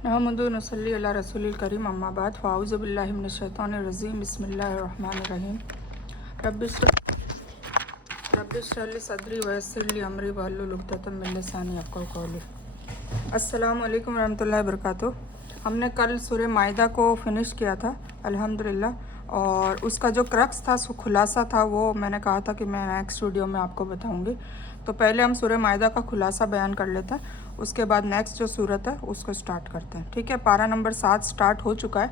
नहमदु नसल्ली अला रसूलिल करीम अम्मा बाद फ़ाऊज़ु बिल्लाहि मिनश शैतानिर रजीम बिस्मिल्लाहिर रहमानिर रहीम रब्बिश्रह ली सदरी वयस्सिर ली अमरी वहलुल उक़दतम मिन लिसानी यफ़क़हू क़ौली। अस्सलामु अलैकुम रहमतुल्लाहि वबरकातुहू। हमने कल सूरह माइदा को फिनिश किया था अल्हम्दुलिल्लाह, और उसका जो क्रक्स था, खुलासा था, वो मैंने कहा था कि मैं नेक्स्ट वीडियो में आपको बताऊंगी। तो पहले हम सूरह माइदा का खुलासा बयान कर लेते हैं, उसके बाद नेक्स्ट जो सूरत है उसको स्टार्ट करते हैं। ठीक है, पारा नंबर 7 स्टार्ट हो चुका है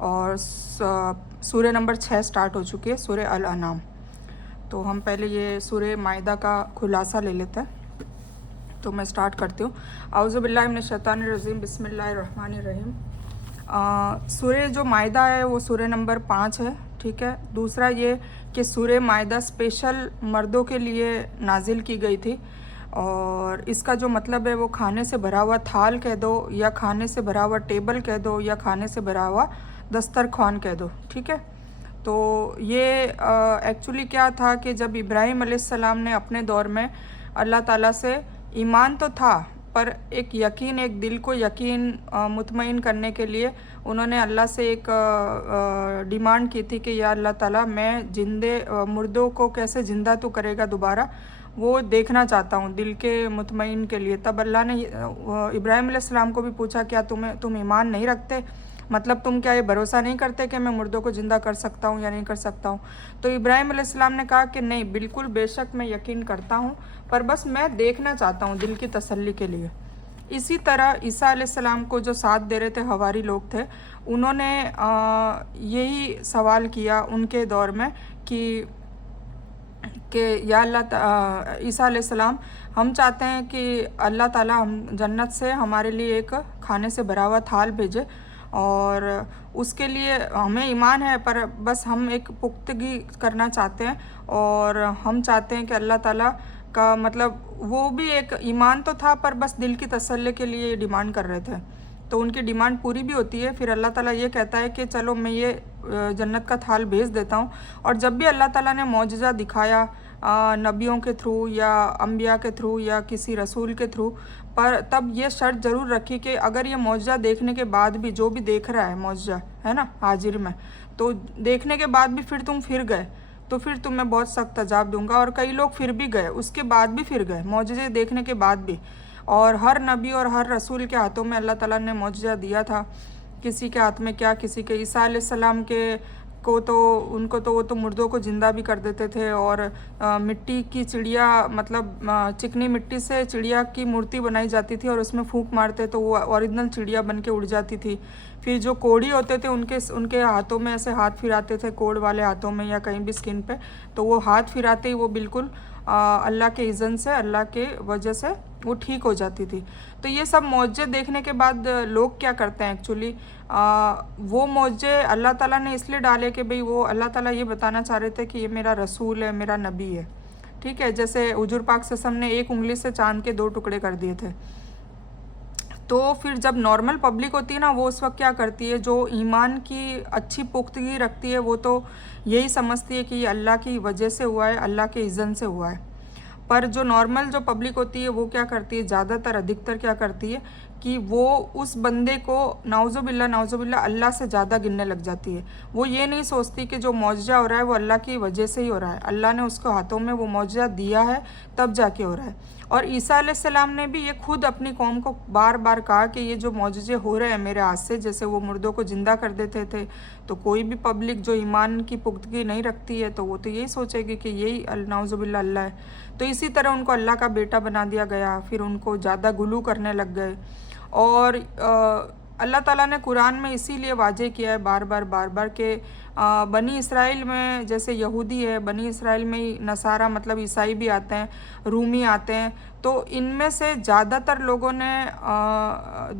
और सूरह नंबर 6 स्टार्ट हो चुकी है, सूरह अल अनाम। तो हम पहले ये सूरह माइदा का खुलासा ले लेते हैं। तो मैं स्टार्ट करती हूँ। औज़ु बिल्लाहि मिनश शैतानिर रजीम बिस्मिल्लाहिर रहमानिर रहीम। सूरह जो माइदा है वो सूरह नंबर 5 है। ठीक है, दूसरा ये कि सूरह माइदा स्पेशल मर्दों के लिए नाजिल की गई थी, और इसका जो मतलब है वो खाने से भरा हुआ थाल कह दो, या खाने से भरा हुआ टेबल कह दो, या खाने से भरा हुआ दस्तरखान कह दो। ठीक है, तो ये एक्चुअली क्या था कि जब इब्राहीम अलैहिस्सलाम ने अपने दौर में अल्लाह ताला से ईमान तो था, पर एक यकीन, एक दिल को यकीन मुतमईन करने के लिए उन्होंने अल्लाह से एक डिमांड की थी कि या अल्लाह ताला, मैं जिंदे मुर्दों को कैसे ज़िंदा तो करेगा दोबारा, वो देखना चाहता हूँ दिल के मुतमईन के लिए। तब अल्लाह ने इब्राहीम अलैहिस्सलाम को भी पूछा, क्या तुम ईमान नहीं रखते, मतलब तुम क्या ये भरोसा नहीं करते कि मैं मुर्दों को ज़िंदा कर सकता हूँ या नहीं कर सकता हूँ। तो इब्राहीम अलैहिस्सलाम ने कहा कि नहीं, बिल्कुल बेशक मैं यकीन करता हूँ, पर बस मैं देखना चाहता हूँ दिल की तसल्ली के लिए। इसी तरह ईसा अलैहिस्सलाम को जो साथ दे रहे थे हवारी लोग थे, उन्होंने यही सवाल किया उनके दौर में कि या अल्लाह, ईसा अलैहिस्सलाम, हम चाहते हैं कि अल्लाह ताला हम जन्नत से हमारे लिए एक खाने से भरा हुआ थाल भेजे, और उसके लिए हमें ईमान है, पर बस हम एक पुख्तगी करना चाहते हैं, और हम चाहते हैं कि अल्लाह ताला का, मतलब वो भी एक ईमान तो था, पर बस दिल की तसल्ली के लिए डिमांड कर रहे थे। तो उनकी डिमांड पूरी भी होती है। फिर अल्लाह ताला ये कहता है कि चलो मैं ये जन्नत का थाल भेज देता हूँ। और जब भी अल्लाह ताला ने मौजज़ा दिखाया नबियों के थ्रू या अम्बिया के थ्रू या किसी रसूल के थ्रू, पर तब ये शर्त ज़रूर रखी कि अगर ये मौजज़ा देखने के बाद भी, जो भी देख रहा है मौजज़ा है ना हाजिर में, तो देखने के बाद भी फिर तुम फिर गए तो फिर तुम्हें बहुत सख्त अजाब दूंगा। और कई लोग फिर भी गए, उसके बाद भी फिर गए, मौजज़े देखने के बाद भी। और हर नबी और हर रसूल के हाथों में अल्लाह ताला ने मौजज़ा दिया था। किसी के हाथ में क्या, किसी के ईसा अलैहिस्सलाम के को तो उनको तो वो तो मुर्दों को ज़िंदा भी कर देते थे, और मिट्टी की चिड़िया, मतलब चिकनी मिट्टी से चिड़िया की मूर्ति बनाई जाती थी, और उसमें फूंक मारते तो वो ओरिजिनल चिड़िया बन के उड़ जाती थी। फिर जो कोढ़ी होते थे उनके हाथों में ऐसे हाथ फिराते थे, कोढ़ वाले हाथों में या कहीं भी स्किन पे, तो वो हाथ फिराते ही वो बिल्कुल अल्लाह के इज़्ज़न से, अल्लाह के वजह से वो ठीक हो जाती थी। तो ये सब मौजे देखने के बाद लोग क्या करते हैं एक्चुअली, वो मौजे अल्लाह ताला ने इसलिए डाले कि भाई वो अल्लाह ताला ये बताना चाह रहे थे कि ये मेरा रसूल है, मेरा नबी है। ठीक है, जैसे हुजूर पाक सल्लल्लाहु अलैहि वसल्लम ने एक उंगली से चांद के 2 टुकड़े कर दिए थे। तो फिर जब नॉर्मल पब्लिक होती है ना, वो उस वक्त क्या करती है, जो ईमान की अच्छी पुख्तगी रखती है, वो तो यही समझती है कि ये अल्लाह की वजह से हुआ है, अल्लाह के इज़्ज़न से हुआ है। पर जो नॉर्मल जो पब्लिक होती है वो क्या करती है, ज़्यादातर अधिकतर क्या करती है कि वो उस बंदे को नाउज़ुबिल्ला अल्लाह से ज़्यादा गिनने लग जाती है। वो ये नहीं सोचती कि जो मौजज़ा हो रहा है वो अल्लाह की वजह से ही हो रहा है, अल्लाह ने उसको हाथों में वो मौजज़ा दिया है तब जाके हो रहा है। और ईसा अलैहिस्सलाम ने भी ये खुद अपनी कौम को बार बार कहा कि ये जो मौजज़े हो रहे हैं मेरे हाथ से, जैसे वो मुर्दों को ज़िंदा कर देते थे, तो कोई भी पब्लिक जो ईमान की पुख्तगी नहीं रखती है तो वो तो यही सोचेगी कि यही नाउज़ुबिल्ला अल्लाह है। तो इसी तरह उनको अल्लाह का बेटा बना दिया गया, फिर उनको ज़्यादा गुलू करने लग गए। और अल्लाह ताला ने कुरान में इसीलिए वाजे किया है बार बार कि बनी इसराइल में जैसे यहूदी है, बनी इसराइल में ही नसारा मतलब ईसाई भी आते हैं, रूमी आते हैं, तो इनमें से ज़्यादातर लोगों ने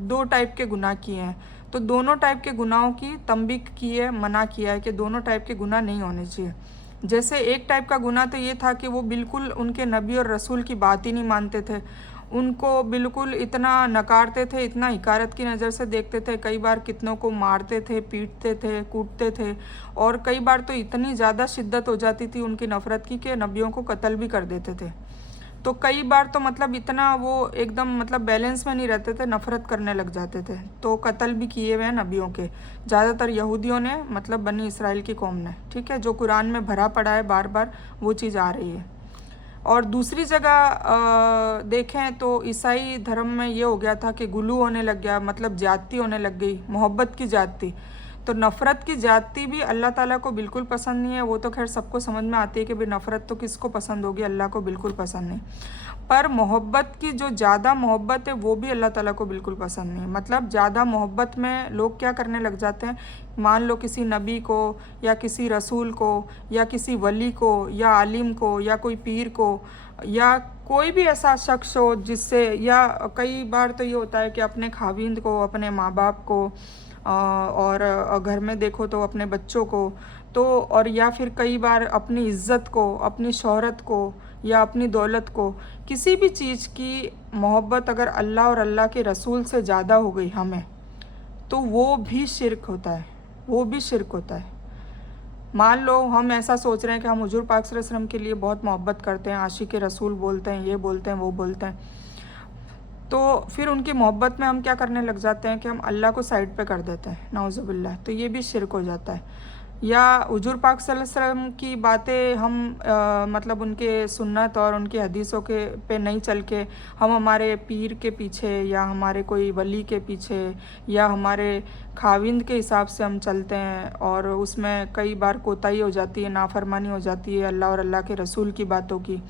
2 टाइप के गुनाह किए हैं। तो दोनों टाइप के गुनाहों की तंबीह की है, मना किया है कि दोनों टाइप के गुनाह नहीं होने चाहिए। जैसे एक टाइप का गुनाह तो ये था कि वो बिल्कुल उनके नबी और रसूल की बात ही नहीं मानते थे, उनको बिल्कुल इतना नकारते थे, इतना हिकारत की नज़र से देखते थे, कई बार कितनों को मारते थे, पीटते थे, कूटते थे, और कई बार तो इतनी ज़्यादा शिद्दत हो जाती थी उनकी नफ़रत की कि नबियों को कत्ल भी कर देते थे। तो कई बार तो मतलब इतना वो एकदम मतलब बैलेंस में नहीं रहते थे, नफ़रत करने लग जाते थे। तो कत्ल भी किए हुए हैं नबियों के, ज़्यादातर यहूदियों ने, मतलब बनी इसराइल की कौम ने, ठीक है, जो कुरान में भरा पड़ा है, बार बार वो चीज़ आ रही है। और दूसरी जगह देखें तो ईसाई धर्म में ये हो गया था कि गुलू होने लग गया, मतलब ज़्यादती होने लग गई, मोहब्बत की ज़्यादती। तो नफ़रत की ज़्यादती भी अल्लाह ताला को बिल्कुल पसंद नहीं है। वो तो खैर सबको समझ में आती है कि भाई नफ़रत तो किसको पसंद होगी, अल्लाह को बिल्कुल पसंद नहीं। पर मोहब्बत की जो ज़्यादा मोहब्बत है वो भी अल्लाह ताला को बिल्कुल पसंद नहीं। मतलब ज़्यादा मोहब्बत में लोग क्या करने लग जाते हैं, मान लो किसी नबी को या किसी रसूल को या किसी वली को या आलिम को या कोई पीर को या कोई भी ऐसा शख्स हो जिससे, या कई बार तो ये होता है कि अपने खाविंद को, अपने माँ बाप को, और घर में देखो तो अपने बच्चों को, तो और या फिर कई बार अपनी इज़्ज़त को, अपनी शोहरत को या अपनी दौलत को, किसी भी चीज़ की मोहब्बत अगर अल्लाह और अल्लाह के रसूल से ज़्यादा हो गई हमें, तो वो भी शिर्क होता है, वो भी शिर्क होता है। मान लो हम ऐसा सोच रहे हैं कि हम हुजूर पाक सल्लल्लाहु अलैहि वसल्लम के लिए बहुत मोहब्बत करते हैं, आशिक रसूल बोलते हैं, ये बोलते हैं, वो बोलते हैं, तो फिर उनकी मोहब्बत में हम क्या करने लग जाते हैं कि हम अल्लाह को साइड पे कर देते हैं, नाउज़ुबिल्लाह। तो ये भी शिर्क हो जाता है। या हुजूर पाक सल्लल्लाहु अलैहि वसल्लम की बातें हम मतलब उनके सुन्नत और उनकी हदीसों के पे नहीं चल के हम हमारे पीर के पीछे या हमारे कोई वली के पीछे या हमारे खाविंद के हिसाब से हम चलते हैं, और उसमें कई बार कोताही हो जाती है, नाफरमानी हो जाती है अल्लाह और अल्लाह के रसूल की बातों की।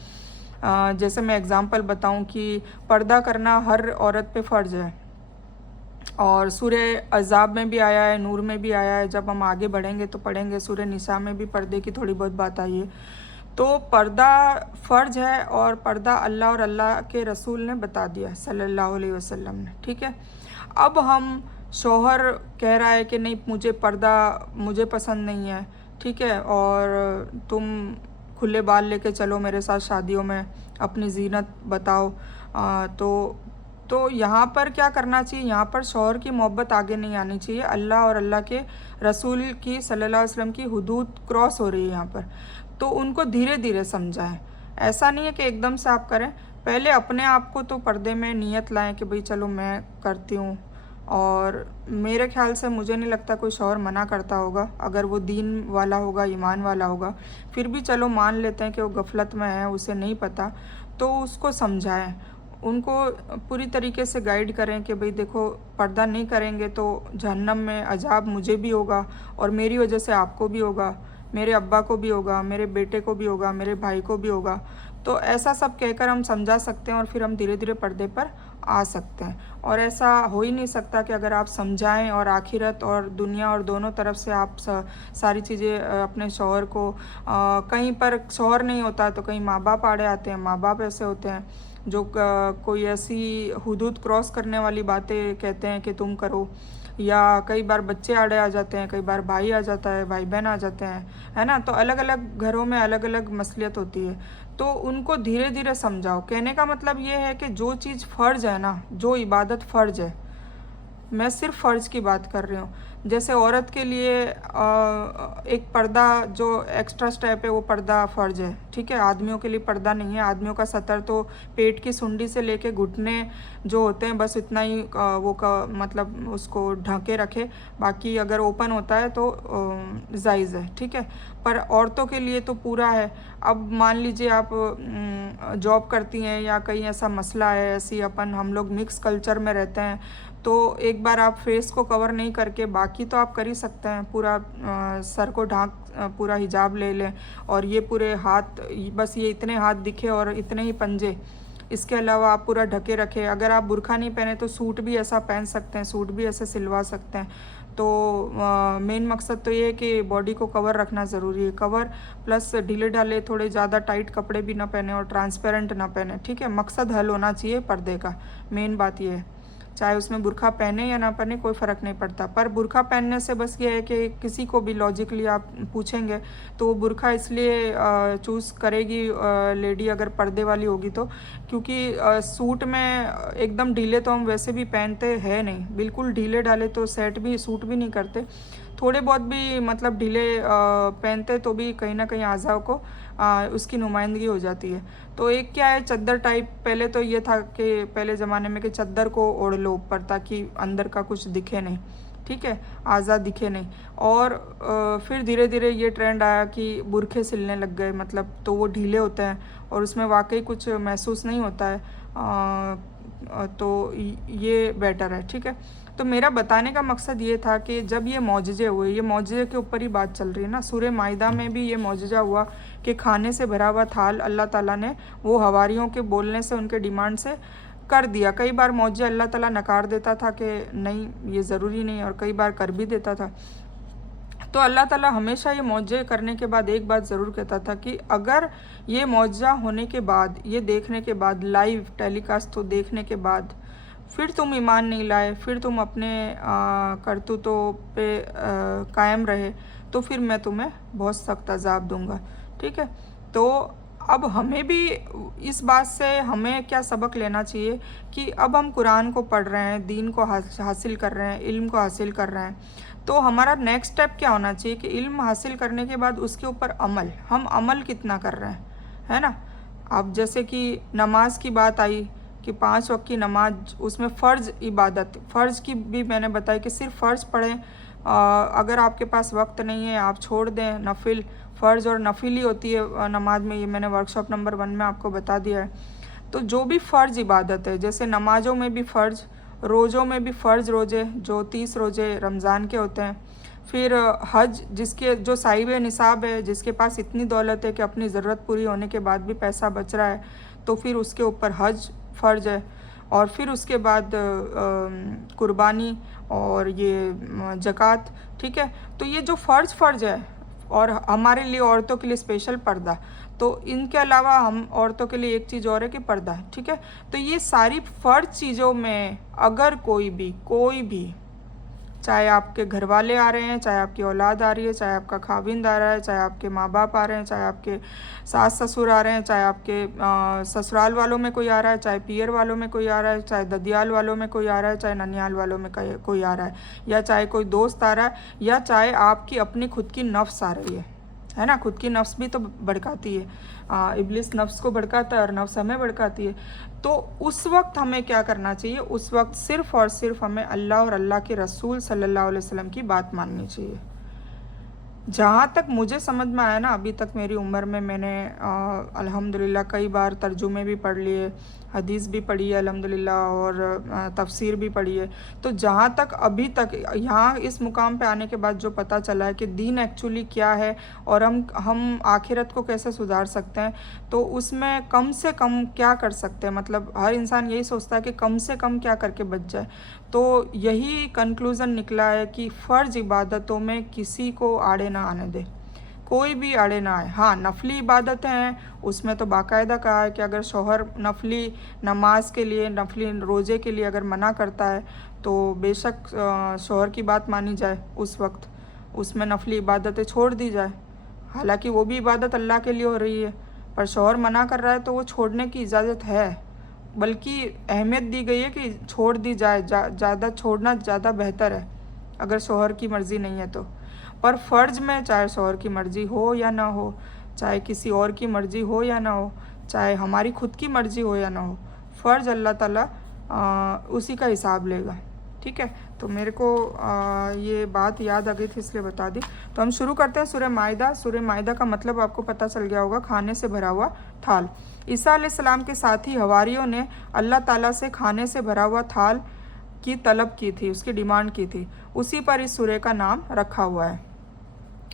जैसे मैं एग्ज़ाम्पल बताऊं कि पर्दा करना हर औरत पे फ़र्ज़ है, और सूरह अज़ाब में भी आया है, नूर में भी आया है, जब हम आगे बढ़ेंगे तो पढ़ेंगे, सूरह निसा में भी पर्दे की थोड़ी बहुत बात आई है। तो पर्दा फ़र्ज है, और पर्दा अल्लाह और अल्लाह के रसूल ने बता दिया सल्लल्लाहु अलैहि वसल्लम ने, ठीक है। अब हम शौहर कह रहा है कि नहीं मुझे पर्दा मुझे पसंद नहीं है, ठीक है, और तुम खुले बाल लेके चलो मेरे साथ शादियों में, अपनी ज़ीनत बताओ, तो यहाँ पर क्या करना चाहिए, यहाँ पर शौहर की मोहब्बत आगे नहीं आनी चाहिए, अल्लाह और अल्लाह के रसूल की सल्लल्लाहु अलैहि वसल्लम की हुदूद क्रॉस हो रही है यहाँ पर। तो उनको धीरे धीरे समझाएं, ऐसा नहीं है कि एकदम से आप करें। पहले अपने आप को तो पर्दे में नियत लाएं कि भाई चलो मैं करती हूँ, और मेरे ख्याल से मुझे नहीं लगता कोई शौहर मना करता होगा, अगर वो दीन वाला होगा, ईमान वाला होगा। फिर भी चलो मान लेते हैं कि वो गफलत में है, उसे नहीं पता, तो उसको समझाएं, उनको पूरी तरीके से गाइड करें कि भाई देखो पर्दा नहीं करेंगे तो जहन्नम में अजाब मुझे भी होगा, और मेरी वजह से आपको भी होगा, मेरे अब्बा को भी होगा, मेरे बेटे को भी होगा, मेरे भाई को भी होगा। तो ऐसा सब कहकर हम समझा सकते हैं, और फिर हम धीरे धीरे पर्दे पर आ सकते हैं। और ऐसा हो ही नहीं सकता कि अगर आप समझाएं और आखिरत और दुनिया और दोनों तरफ से आप सारी चीज़ें अपने शौहर को, कहीं पर शौहर नहीं होता तो कहीं माँ बाप आड़े आते हैं, माँ बाप ऐसे होते हैं जो कोई ऐसी हुदूद क्रॉस करने वाली बातें कहते हैं कि तुम करो, या कई बार बच्चे आड़े आ जाते हैं, कई बार भाई आ जाता है, भाई बहन आ जाते हैं, है ना। तो अलग अलग घरों में अलग अलग मसलियत होती है, तो उनको धीरे धीरे समझाओ। कहने का मतलब ये है कि जो चीज़ फ़र्ज़ है ना, जो इबादत फ़र्ज़ है, मैं सिर्फ फ़र्ज़ की बात कर रही हूँ। जैसे औरत के लिए एक पर्दा जो एक्स्ट्रा स्टेप है वो पर्दा फ़र्ज है, ठीक है। आदमियों के लिए पर्दा नहीं है। आदमियों का सतर तो पेट की सुंडी से लेके घुटने जो होते हैं बस इतना ही मतलब उसको ढके रखे, बाकी अगर ओपन होता है तो जायज़ है, ठीक है। पर औरतों के लिए तो पूरा है। अब मान लीजिए आप जॉब करती हैं या कहीं ऐसा मसला है, ऐसी हम लोग मिक्स कल्चर में रहते हैं, तो एक बार आप फेस को कवर नहीं करके बाकी तो आप कर ही सकते हैं, पूरा सर को ढांक पूरा हिजाब ले लें, और ये पूरे हाथ, बस ये इतने हाथ दिखे और इतने ही पंजे, इसके अलावा आप पूरा ढके रखें। अगर आप बुर्का नहीं पहने तो सूट भी ऐसा पहन सकते हैं, सूट भी ऐसे सिलवा सकते हैं। तो मेन मकसद तो ये है कि बॉडी को कवर रखना ज़रूरी है, कवर प्लस ढीले ढाले थोड़े ज़्यादा टाइट कपड़े भी ना पहने और ट्रांसपेरेंट ना पहने, ठीक है। मकसद हल होना चाहिए पर्दे का, मेन बात ये है। चाहे उसमें बुर्का पहने या ना पहने कोई फ़र्क नहीं पड़ता, पर बुर्का पहनने से बस ये है कि किसी को भी लॉजिकली आप पूछेंगे तो वो बुर्का इसलिए चूज़ करेगी लेडी अगर पर्दे वाली होगी तो, क्योंकि सूट में एकदम ढीले तो हम वैसे भी पहनते हैं नहीं, बिल्कुल ढीले ढाले तो सेट भी सूट भी नहीं करते। थोड़े बहुत भी मतलब ढीले पहनते तो भी कहीं ना कहीं आज़ा को उसकी नुमाइंदगी हो जाती है। तो एक क्या है, चद्दर टाइप, पहले तो ये था कि पहले ज़माने में कि चद्दर को ओढ़ लो ऊपर ताकि अंदर का कुछ दिखे नहीं, ठीक है, आज़ाद दिखे नहीं। और फिर धीरे धीरे ये ट्रेंड आया कि बुरखे सिलने लग गए, मतलब तो वो ढीले होते हैं और उसमें वाकई कुछ महसूस नहीं होता है, तो ये बेटर है, ठीक है। तो मेरा बताने का मकसद ये था कि जब ये मौजज़े हुए, ये मौजज़े के ऊपर ही बात चल रही है ना, सूरह माइदा में भी ये मौजज़ा हुआ कि खाने से भरा हुआ थाल अल्लाह ताला ने वो हवारियों के बोलने से, उनके डिमांड से कर दिया। कई बार मौजज़े अल्लाह ताला नकार देता था कि नहीं ये ज़रूरी नहीं, और कई बार कर भी देता था। तो अल्लाह ताला हमेशा ये मौजज़े करने के बाद एक बात ज़रूर कहता था कि अगर ये मौजज़ा होने के बाद, ये देखने के बाद, लाइव टेलीकास्ट तो देखने के बाद फिर तुम ईमान नहीं लाए, फिर तुम अपने करतूतों पे कायम रहे, तो फिर मैं तुम्हें बहुत सख्त अजाब दूंगा, ठीक है। तो अब हमें भी इस बात से हमें क्या सबक लेना चाहिए कि अब हम कुरान को पढ़ रहे हैं, दीन को हासिल कर रहे हैं, इल्म को हासिल कर रहे हैं, तो हमारा नेक्स्ट स्टेप क्या होना चाहिए कि इल्म हासिल करने के बाद उसके ऊपर अमल, हम अमल कितना कर रहे हैं, है ना। अब जैसे कि नमाज की बात आई कि 5 वक्त की नमाज, उसमें फ़र्ज़ इबादत, फ़र्ज़ की भी मैंने बताई कि सिर्फ फ़र्ज़ पढ़ें, अगर आपके पास वक्त नहीं है आप छोड़ दें, नफिल, फ़र्ज़ और नफिल ही होती है नमाज में, ये मैंने वर्कशॉप नंबर 1 में आपको बता दिया है। तो जो भी फ़र्ज़ इबादत है, जैसे नमाज़ों में भी फ़र्ज़, रोज़ों में भी फ़र्ज़ रोज़े, जो 30 रोज़े रमज़ान के होते हैं, फिर हज, जिसके जो साहिब निसाब है, जिसके पास इतनी दौलत है कि अपनी ज़रूरत पूरी होने के बाद भी पैसा बच रहा है, तो फिर उसके ऊपर हज फ़र्ज़ है। और फिर उसके बाद कुर्बानी और ये ज़कात, ठीक है। तो ये जो फ़र्ज़ है, और हमारे लिए औरतों के लिए स्पेशल पर्दा, तो इनके अलावा हम औरतों के लिए एक चीज़ और है कि पर्दा है, ठीक है। तो ये सारी फ़र्ज़ चीज़ों में अगर कोई भी, चाहे आपके घर वाले आ रहे हैं, चाहे आपकी औलाद आ रही है, चाहे आपका खाविंद आ रहा है, चाहे आपके माँ बाप आ रहे हैं, चाहे आपके सास ससुर आ रहे हैं, चाहे आपके ससुराल वालों में कोई आ रहा है, चाहे पियर वालों में कोई आ रहा है, चाहे ददियाल वालों में कोई आ रहा है, चाहे ननियाल वालों में कोई आ रहा है, या चाहे कोई दोस्त आ रहा है, या चाहे आपकी अपनी खुद की नफ्स आ रही है ना। खुद की नफ्स भी तो भड़काती है, इब्लिस नफ्स को भड़काता है और नफ्स हमें भड़काती है। तो उस वक्त हमें क्या करना चाहिए, उस वक्त सिर्फ़ और सिर्फ हमें अल्लाह और अल्लाह के रसूल सल्लल्लाहु अलैहि वसल्लम की बात माननी चाहिए। जहाँ तक मुझे समझ में आया ना, अभी तक मेरी उम्र में मैंने अल्हम्दुलिल्लाह कई बार तर्जुमे भी पढ़ लिए, हदीस भी पढ़ी है अल्हम्दुलिल्लाह, और तफसीर भी पढ़ी है। तो जहाँ तक अभी तक यहाँ इस मुकाम पे आने के बाद जो पता चला है कि दीन एक्चुअली क्या है और हम आखिरत को कैसे सुधार सकते हैं, तो उसमें कम से कम क्या कर सकते हैं, मतलब हर इंसान यही सोचता है कि कम से कम क्या करके बच जाए। तो यही कंक्लूज़न निकला है कि फ़र्ज़ इबादतों में किसी को आड़े ना आने दे, कोई भी आड़े ना आए। हाँ, नफली इबादतें हैं, उसमें तो बाकायदा कहा है कि अगर शौहर नफली नमाज के लिए, नफली रोज़े के लिए अगर मना करता है तो बेशक शौहर की बात मानी जाए, उस वक्त उसमें नफली इबादतें छोड़ दी जाए। हालांकि वो भी इबादत अल्लाह के लिए हो रही है, पर शौहर मना कर रहा है तो वो छोड़ने की इजाज़त है, बल्कि अहमियत दी गई है कि छोड़ दी जाए, ज़्यादा छोड़ना ज़्यादा बेहतर है अगर शौहर की मर्ज़ी नहीं है तो। पर फ़र्ज़ में चाहे शौहर की मर्ज़ी हो या ना हो, चाहे किसी और की मर्ज़ी हो या ना हो, चाहे हमारी खुद की मर्ज़ी हो या ना हो, फ़र्ज़ अल्लाह ताला उसी का हिसाब लेगा, ठीक है। तो मेरे को ये बात याद आ गई थी इसलिए बता दी। तो हम शुरू करते हैं सूरह माइदा। सूरह माइदा का मतलब आपको पता चल गया होगा, खाने से भरा हुआ थाल। ईसा अलैहिस्सलाम के साथी हवारियों ने अल्लाह ताला से खाने से भरा हुआ थाल की तलब की थी, उसकी डिमांड की थी, उसी पर इस सूरह का नाम रखा हुआ है।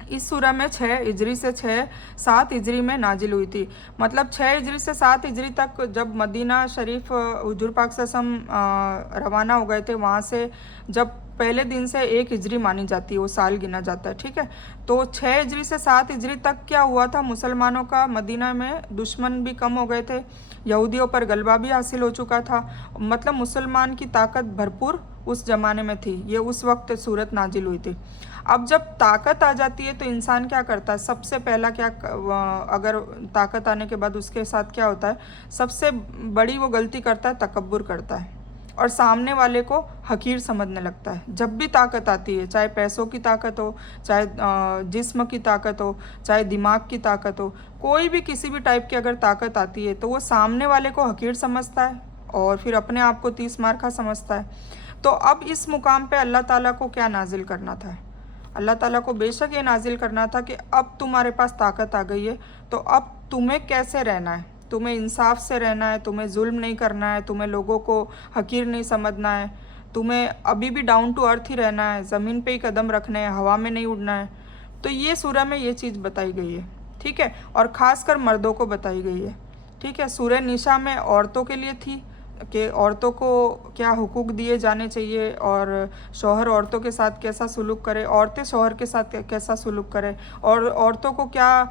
इस सूरह में 6 हिजरी से 7 हिजरी में नाजिल हुई थी। मतलब 6 हिजरी से 7 हिजरी तक जब मदीना शरीफ हुजूर पाक सल्लल्लाहु रवाना हो गए थे, वहाँ से जब पहले दिन से 1 हिजरी मानी जाती है, वो साल गिना जाता है, ठीक है। तो 6 हिजरी से 7 हिजरी तक क्या हुआ था, मुसलमानों का मदीना में दुश्मन भी कम हो गए थे, यहूदियों पर गलबा भी हासिल हो चुका था, मतलब मुसलमान की ताकत भरपूर उस ज़माने में थी। ये उस वक्त सूरत नाजिल हुई थी। अब जब ताकत आ जाती है तो इंसान क्या करता है, सबसे पहला क्या, अगर ताकत आने के बाद उसके साथ क्या होता है, सबसे बड़ी वो गलती करता है, तकब्बुर करता है। और सामने वाले को हकीर समझने लगता है। जब भी ताकत आती है, चाहे पैसों की ताकत हो, चाहे जिस्म की ताकत हो, चाहे दिमाग की ताकत हो, कोई भी किसी भी टाइप की अगर ताकत आती है तो वो सामने वाले को हकीर समझता है और फिर अपने आप को 30 मार खा समझता है। तो अब इस मुकाम पे अल्लाह ताला को क्या नाजिल करना था? अल्लाह ताला को बेशक ये नाजिल करना था कि अब तुम्हारे पास ताकत आ गई है, तो अब तुम्हें कैसे रहना है, तुम्हें इंसाफ से रहना है, तुम्हें जुल्म नहीं करना है, तुम्हें लोगों को हकीर नहीं समझना है, तुम्हें अभी भी डाउन टू अर्थ ही रहना है, ज़मीन पे ही कदम रखने हैं, हवा में नहीं उड़ना है। तो ये सूरह में ये चीज़ बताई गई है, ठीक है, और ख़ासकर मर्दों को बताई गई है, ठीक है। सूरह निशा में औरतों के लिए थी कि औरतों को क्या हुकूक दिए जाने चाहिए और शौहर औरतों के साथ कैसा सुलूक करे, औरतें शौहर के साथ कैसा सुलूक करे, और औरतों को क्या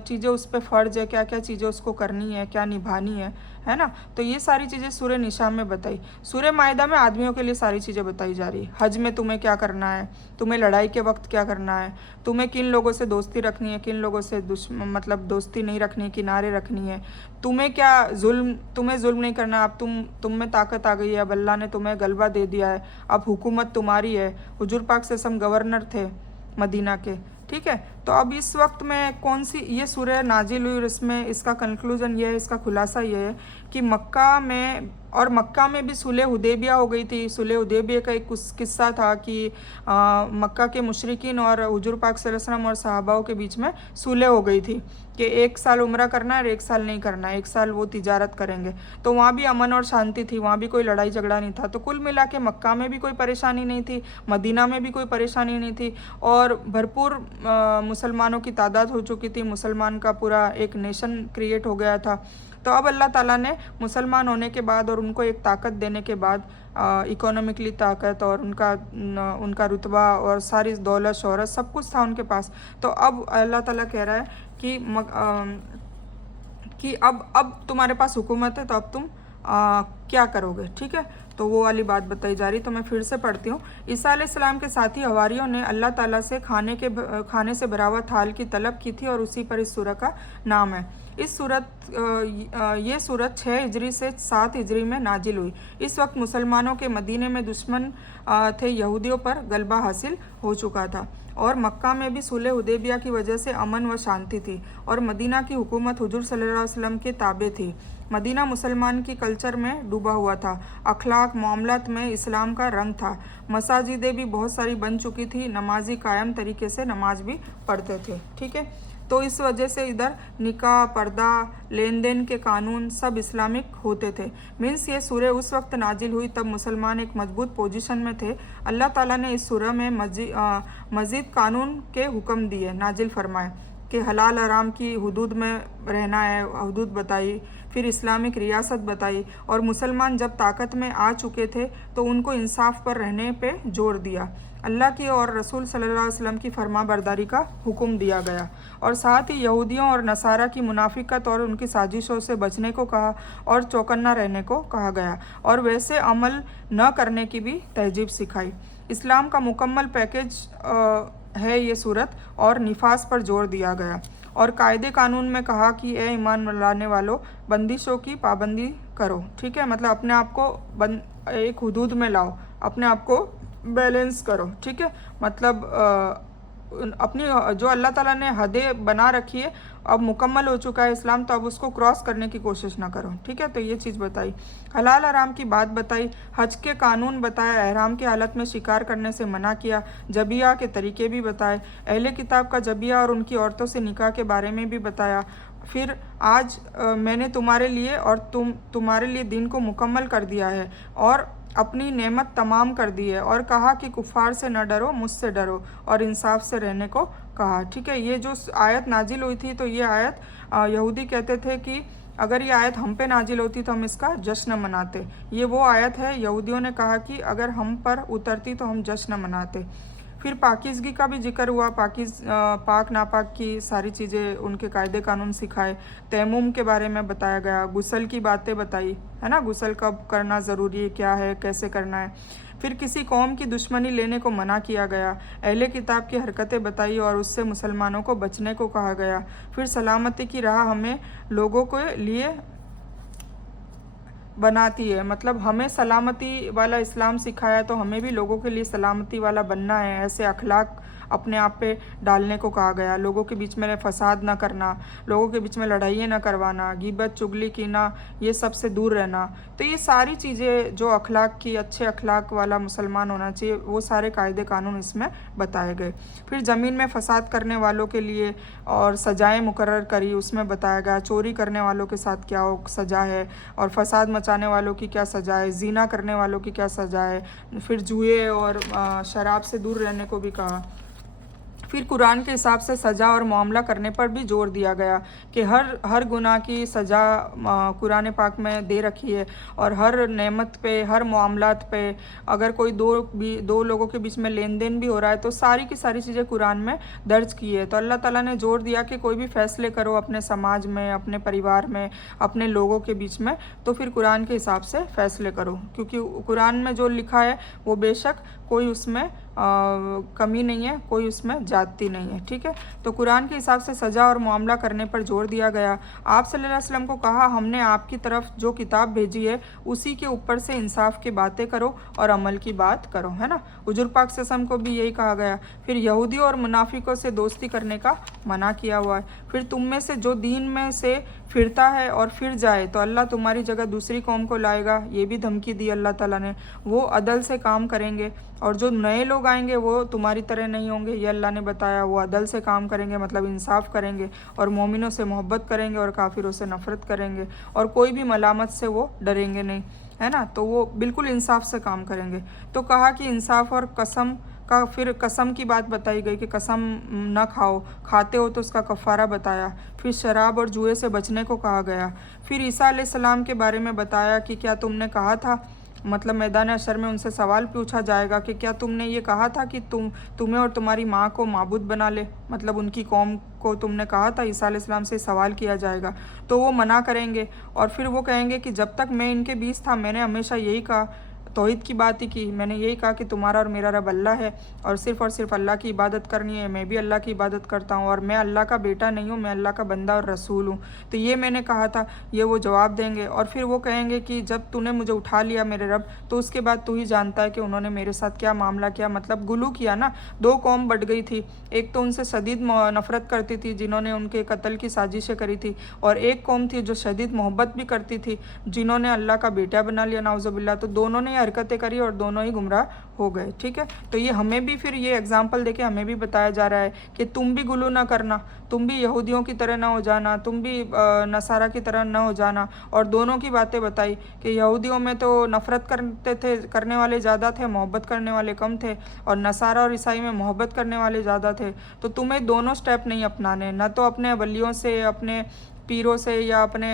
चीज़ें उस पर फ़र्ज है, क्या क्या चीज़ें उसको करनी है, क्या निभानी है ना। तो ये सारी चीज़ें सूरह निशा में बताई। सूरह माइदा में आदमियों के लिए सारी चीज़ें बताई जा रही है। हज में तुम्हें क्या करना है, तुम्हें लड़ाई के वक्त क्या करना है, तुम्हें किन लोगों से दोस्ती रखनी है, किन लोगों से मतलब दोस्ती नहीं रखनी, किनारे रखनी है, तुम्हें क्या तुम्हें जुल्म नहीं करना। अब तुम में ताकत आ गई है, अब अल्लाह ने तुम्हें गलबा दे दिया है, अब हुकूमत तुम्हारी है। हुजूर पाक सल्लल्लाहु अलैहि वसल्लम गवर्नर थे मदीना के, ठीक है। तो अब इस वक्त में कौन सी ये सूरह नाजिल हुई और इसमें इसका कंक्लूजन ये है, इसका खुलासा ये है कि मक्का में भी सुलह हुदैबिया हो गई थी। सुलह हुदैबिया का एक किस्सा था कि मक्का के मुशरिकीन और हुजूर पाक सल्लल्लाहु अलैहि वसल्लम और सहाबाओं के बीच में सुलह हो गई थी कि 1 साल उम्रा करना है और 1 साल नहीं करना है, 1 साल वो तिजारत करेंगे। तो वहाँ भी अमन और शांति थी, वहाँ भी कोई लड़ाई झगड़ा नहीं था। तो कुल मिला के मक्का में भी कोई परेशानी नहीं थी, मदीना में भी कोई परेशानी नहीं थी, और भरपूर मुसलमानों की तादाद हो चुकी थी, मुसलमान का पूरा एक नेशन क्रिएट हो गया था। तो अब अल्लाह ताला ने मुसलमान होने के बाद और उनको एक ताकत देने के बाद, इकोनॉमिकली ताकत और उनका रुतबा और सारी दौलत शोहरत सब कुछ था उनके पास। तो अब अल्लाह ताला कह रहा है कि अब तुम्हारे पास हुकूमत है, तो अब तुम क्या करोगे, ठीक है। तो वो वाली बात बताई जा रही। तो मैं फिर से पढ़ती हूँ। ईसा अलैहिस्सलाम के साथी हवारियों ने अल्लाह ताला से खाने से भरा हुआ थाल की तलब की थी और उसी पर इस सूरह का नाम है। ये सूरत 6 हिजरी से 7 हिजरी में नाजिल हुई। इस वक्त मुसलमानों के मदीने में दुश्मन थे, यहूदियों पर गलबा हासिल हो चुका था और मक्का में भी सुलह हुदैबिया की वजह से अमन व शांति थी और मदीना की हुकूमत हुजूर सल्लल्लाहु अलैहि वसल्लम के ताबे थी। मदीना मुसलमान की कल्चर में डूबा हुआ था, अखलाक मामलात में इस्लाम का रंग था, मसाजिदें भी बहुत सारी बन चुकी थी, नमाजी कायम तरीके से नमाज भी पढ़ते थे, ठीक है। तो इस वजह से इधर निकाह, पर्दा, लेन देन के कानून सब इस्लामिक होते थे। मीन्स ये सूरह उस वक्त नाजिल हुई तब मुसलमान एक मजबूत पोजीशन में थे। अल्लाह ताला ने इस सूरह में मज़ीद कानून के हुक्म दिए, नाजिल फरमाए कि हलाल हराम की हुदूद में रहना है, हुदूद बताई, फिर इस्लामिक रियासत बताई और मुसलमान जब ताकत में आ चुके थे तो उनको इंसाफ पर रहने पे जोर दिया। अल्लाह की और रसूल सल्लल्लाहु अलैहि वसल्लम की फरमाबरदारी का हुक्म दिया गया और साथ ही यहूदियों और नसारा की मुनाफिकत और उनकी साजिशों से बचने को कहा और चौकन्ना रहने को कहा गया और वैसे अमल न करने की भी तहजीब सिखाई। इस्लाम का मुकम्मल पैकेज है ये सूरत और निफास पर जोर दिया गया और कायदे कानून में कहा कि ए ईमान लाने वालों, बंदिशों की पाबंदी करो, ठीक है। मतलब अपने आप को एक हुदूद में लाओ, अपने आप को बैलेंस करो, ठीक है। मतलब अपनी जो अल्लाह ताला ने हदें बना रखी है, अब मुकम्मल हो चुका है इस्लाम, तो अब उसको क्रॉस करने की कोशिश ना करो, ठीक है। तो ये चीज़ बताई, हलाल हराम की बात बताई, हज के कानून बताया, एहराम की हालत में शिकार करने से मना किया, जबिया के तरीके भी बताए, अहले किताब का जबिया और उनकी औरतों से निकाह के बारे में भी बताया। फिर आज मैंने तुम्हारे लिए और तुम्हारे लिए दिन को मुकम्मल कर दिया है और अपनी नेमत तमाम कर दी है और कहा कि कुफ़ार से न डरो, मुझसे डरो और इंसाफ से रहने को कहा, ठीक है। ये जो आयत नाजिल हुई थी, तो ये आयत यहूदी कहते थे कि अगर ये आयत हम पे नाजिल होती तो हम इसका जश्न मनाते। ये वो आयत है, यहूदियों ने कहा कि अगर हम पर उतरती तो हम जश्न मनाते। फिर पाकीज़गी का भी जिक्र हुआ, पाक नापाक की सारी चीज़ें, उनके कायदे कानून सिखाए, तैमुम के बारे में बताया गया, गुस्ल की बातें बताई, है ना, गुस्ल कब करना ज़रूरी है, क्या है, कैसे करना है। फिर किसी कौम की दुश्मनी लेने को मना किया गया, अहले किताब की हरकतें बताई और उससे मुसलमानों को बचने को कहा गया। फिर सलामती की राह हमें लोगों के लिए बनाती है। मतलब हमें सलामती वाला इस्लाम सिखाया है, तो हमें भी लोगों के लिए सलामती वाला बनना है। ऐसे अखलाक अपने आप पे डालने को कहा गया। लोगों के बीच में फसाद ना करना, लोगों के बीच में लड़ाइयाँ ना करवाना, गिबत चुगली कीना, ये सब से दूर रहना। तो ये सारी चीज़ें जो अखलाक की, अच्छे अखलाक वाला मुसलमान होना चाहिए, वो सारे कायदे कानून इसमें बताए गए। फिर ज़मीन में फसाद करने वालों के लिए और सज़ाएँ मुकर्रर करी, उसमें बताया गया चोरी करने वालों के साथ क्या सज़ा है, और फसाद मचाने वालों की क्या सज़ा है, ज़िना करने वालों की क्या सज़ा है। फिर जुए और शराब से दूर रहने को भी कहा। फिर कुरान के हिसाब से सज़ा और मामला करने पर भी जोर दिया गया कि हर गुनाह की सज़ा कुरान पाक में दे रखी है, और हर नेमत पे, हर मामलात पे, अगर कोई दो लोगों के बीच में लेन देन भी हो रहा है, तो सारी की सारी चीज़ें कुरान में दर्ज की है। तो अल्लाह ताला ने जोर दिया कि कोई भी फ़ैसले करो अपने समाज में, अपने परिवार में, अपने लोगों के बीच में, तो फिर कुरान के हिसाब से फ़ैसले करो, क्योंकि कुरान में जो लिखा है वो बेशक कोई उसमें कमी नहीं है, कोई उसमें जाती नहीं है। ठीक है, तो कुरान के हिसाब से सज़ा और मामला करने पर जोर दिया गया। आप सल्लल्लाहु अलैहि वसल्लम को कहा, हमने आपकी तरफ जो किताब भेजी है उसी के ऊपर से इंसाफ की बातें करो और अमल की बात करो, है ना। हुजूर पाक सल्लल्लाहु अलैहि वसल्लम को भी यही कहा गया। फिर यहूदियों और मुनाफिकों से दोस्ती करने का मना किया हुआ है। फिर तुम में से जो दीन में से फिरता है और फिर जाए, तो अल्लाह तुम्हारी जगह दूसरी कौम को लाएगा, ये भी धमकी दी अल्लाह ताला ने। वो अदल से काम करेंगे, और जो नए लोग आएंगे वो तुम्हारी तरह नहीं होंगे, ये अल्लाह ने बताया। वो अदल से काम करेंगे, मतलब इंसाफ करेंगे, और मोमिनों से मोहब्बत करेंगे और काफिरों से नफरत करेंगे, और कोई भी मलामत से वो डरेंगे नहीं, है ना। तो वो बिल्कुल इंसाफ से काम करेंगे। तो कहा कि इंसाफ और कसम का, फिर कसम की बात बताई गई कि कसम ना खाओ, खाते हो तो उसका कफ़ारा बताया। फिर शराब और जुए से बचने को कहा गया। फिर ईसा अलैहिस्सलाम के बारे में बताया कि क्या तुमने कहा था, मतलब मैदान हशर में उनसे सवाल पूछा जाएगा कि क्या तुमने ये कहा था कि तुम्हें और तुम्हारी माँ को माबूद बना ले, मतलब उनकी कौम को तुमने कहा था। ईसा अलैहिस्सलाम से सवाल किया जाएगा, तो वो मना करेंगे, और फिर वो कहेंगे कि जब तक मैं इनके बीच था मैंने हमेशा यही कहा, तौहीद की बात ही की। मैंने यही कहा कि तुम्हारा और मेरा रब अल्लाह है, और सिर्फ अल्लाह की इबादत करनी है। मैं भी अल्लाह की इबादत करता हूँ, और मैं अल्लाह का बेटा नहीं हूँ, मैं अल्लाह का बंदा और रसूल हूँ। तो ये मैंने कहा था, ये वो जवाब देंगे। और फिर वो कहेंगे कि जब तूने मुझे उठा लिया मेरे रब, तो उसके बाद तू ही जानता है कि उन्होंने मेरे साथ क्या मामला किया, मतलब गुलू किया ना। दो कौम बढ़ गई थी, एक तो उनसे शदीद नफरत करती थी जिन्होंने उनके कत्ल की साजिशें करी थी, और एक कौम थी जो शदीद मोहब्बत भी करती थी जिन्होंने अल्लाह का बेटा बना लिया, नाउज़ुबिल्लाह। तो दोनों ने हरकतें करी और दोनों ही गुमराह हो गए। ठीक है, तो ये हमें भी फिर ये एग्जाम्पल देके हमें भी बताया जा रहा है कि तुम भी गुलू ना करना, तुम भी यहूदियों की तरह ना हो जाना, तुम भी नसारा की तरह ना हो जाना। और दोनों की बातें बताई कि यहूदियों में तो नफ़रत करने वाले ज़्यादा थे, मोहब्बत करने वाले कम थे, और नसारा और ईसाई में मोहब्बत करने वाले ज़्यादा थे। तो तुम्हें दोनों स्टेप नहीं अपनाने, ना तो अपने वलियों से, अपने पीरों से, या अपने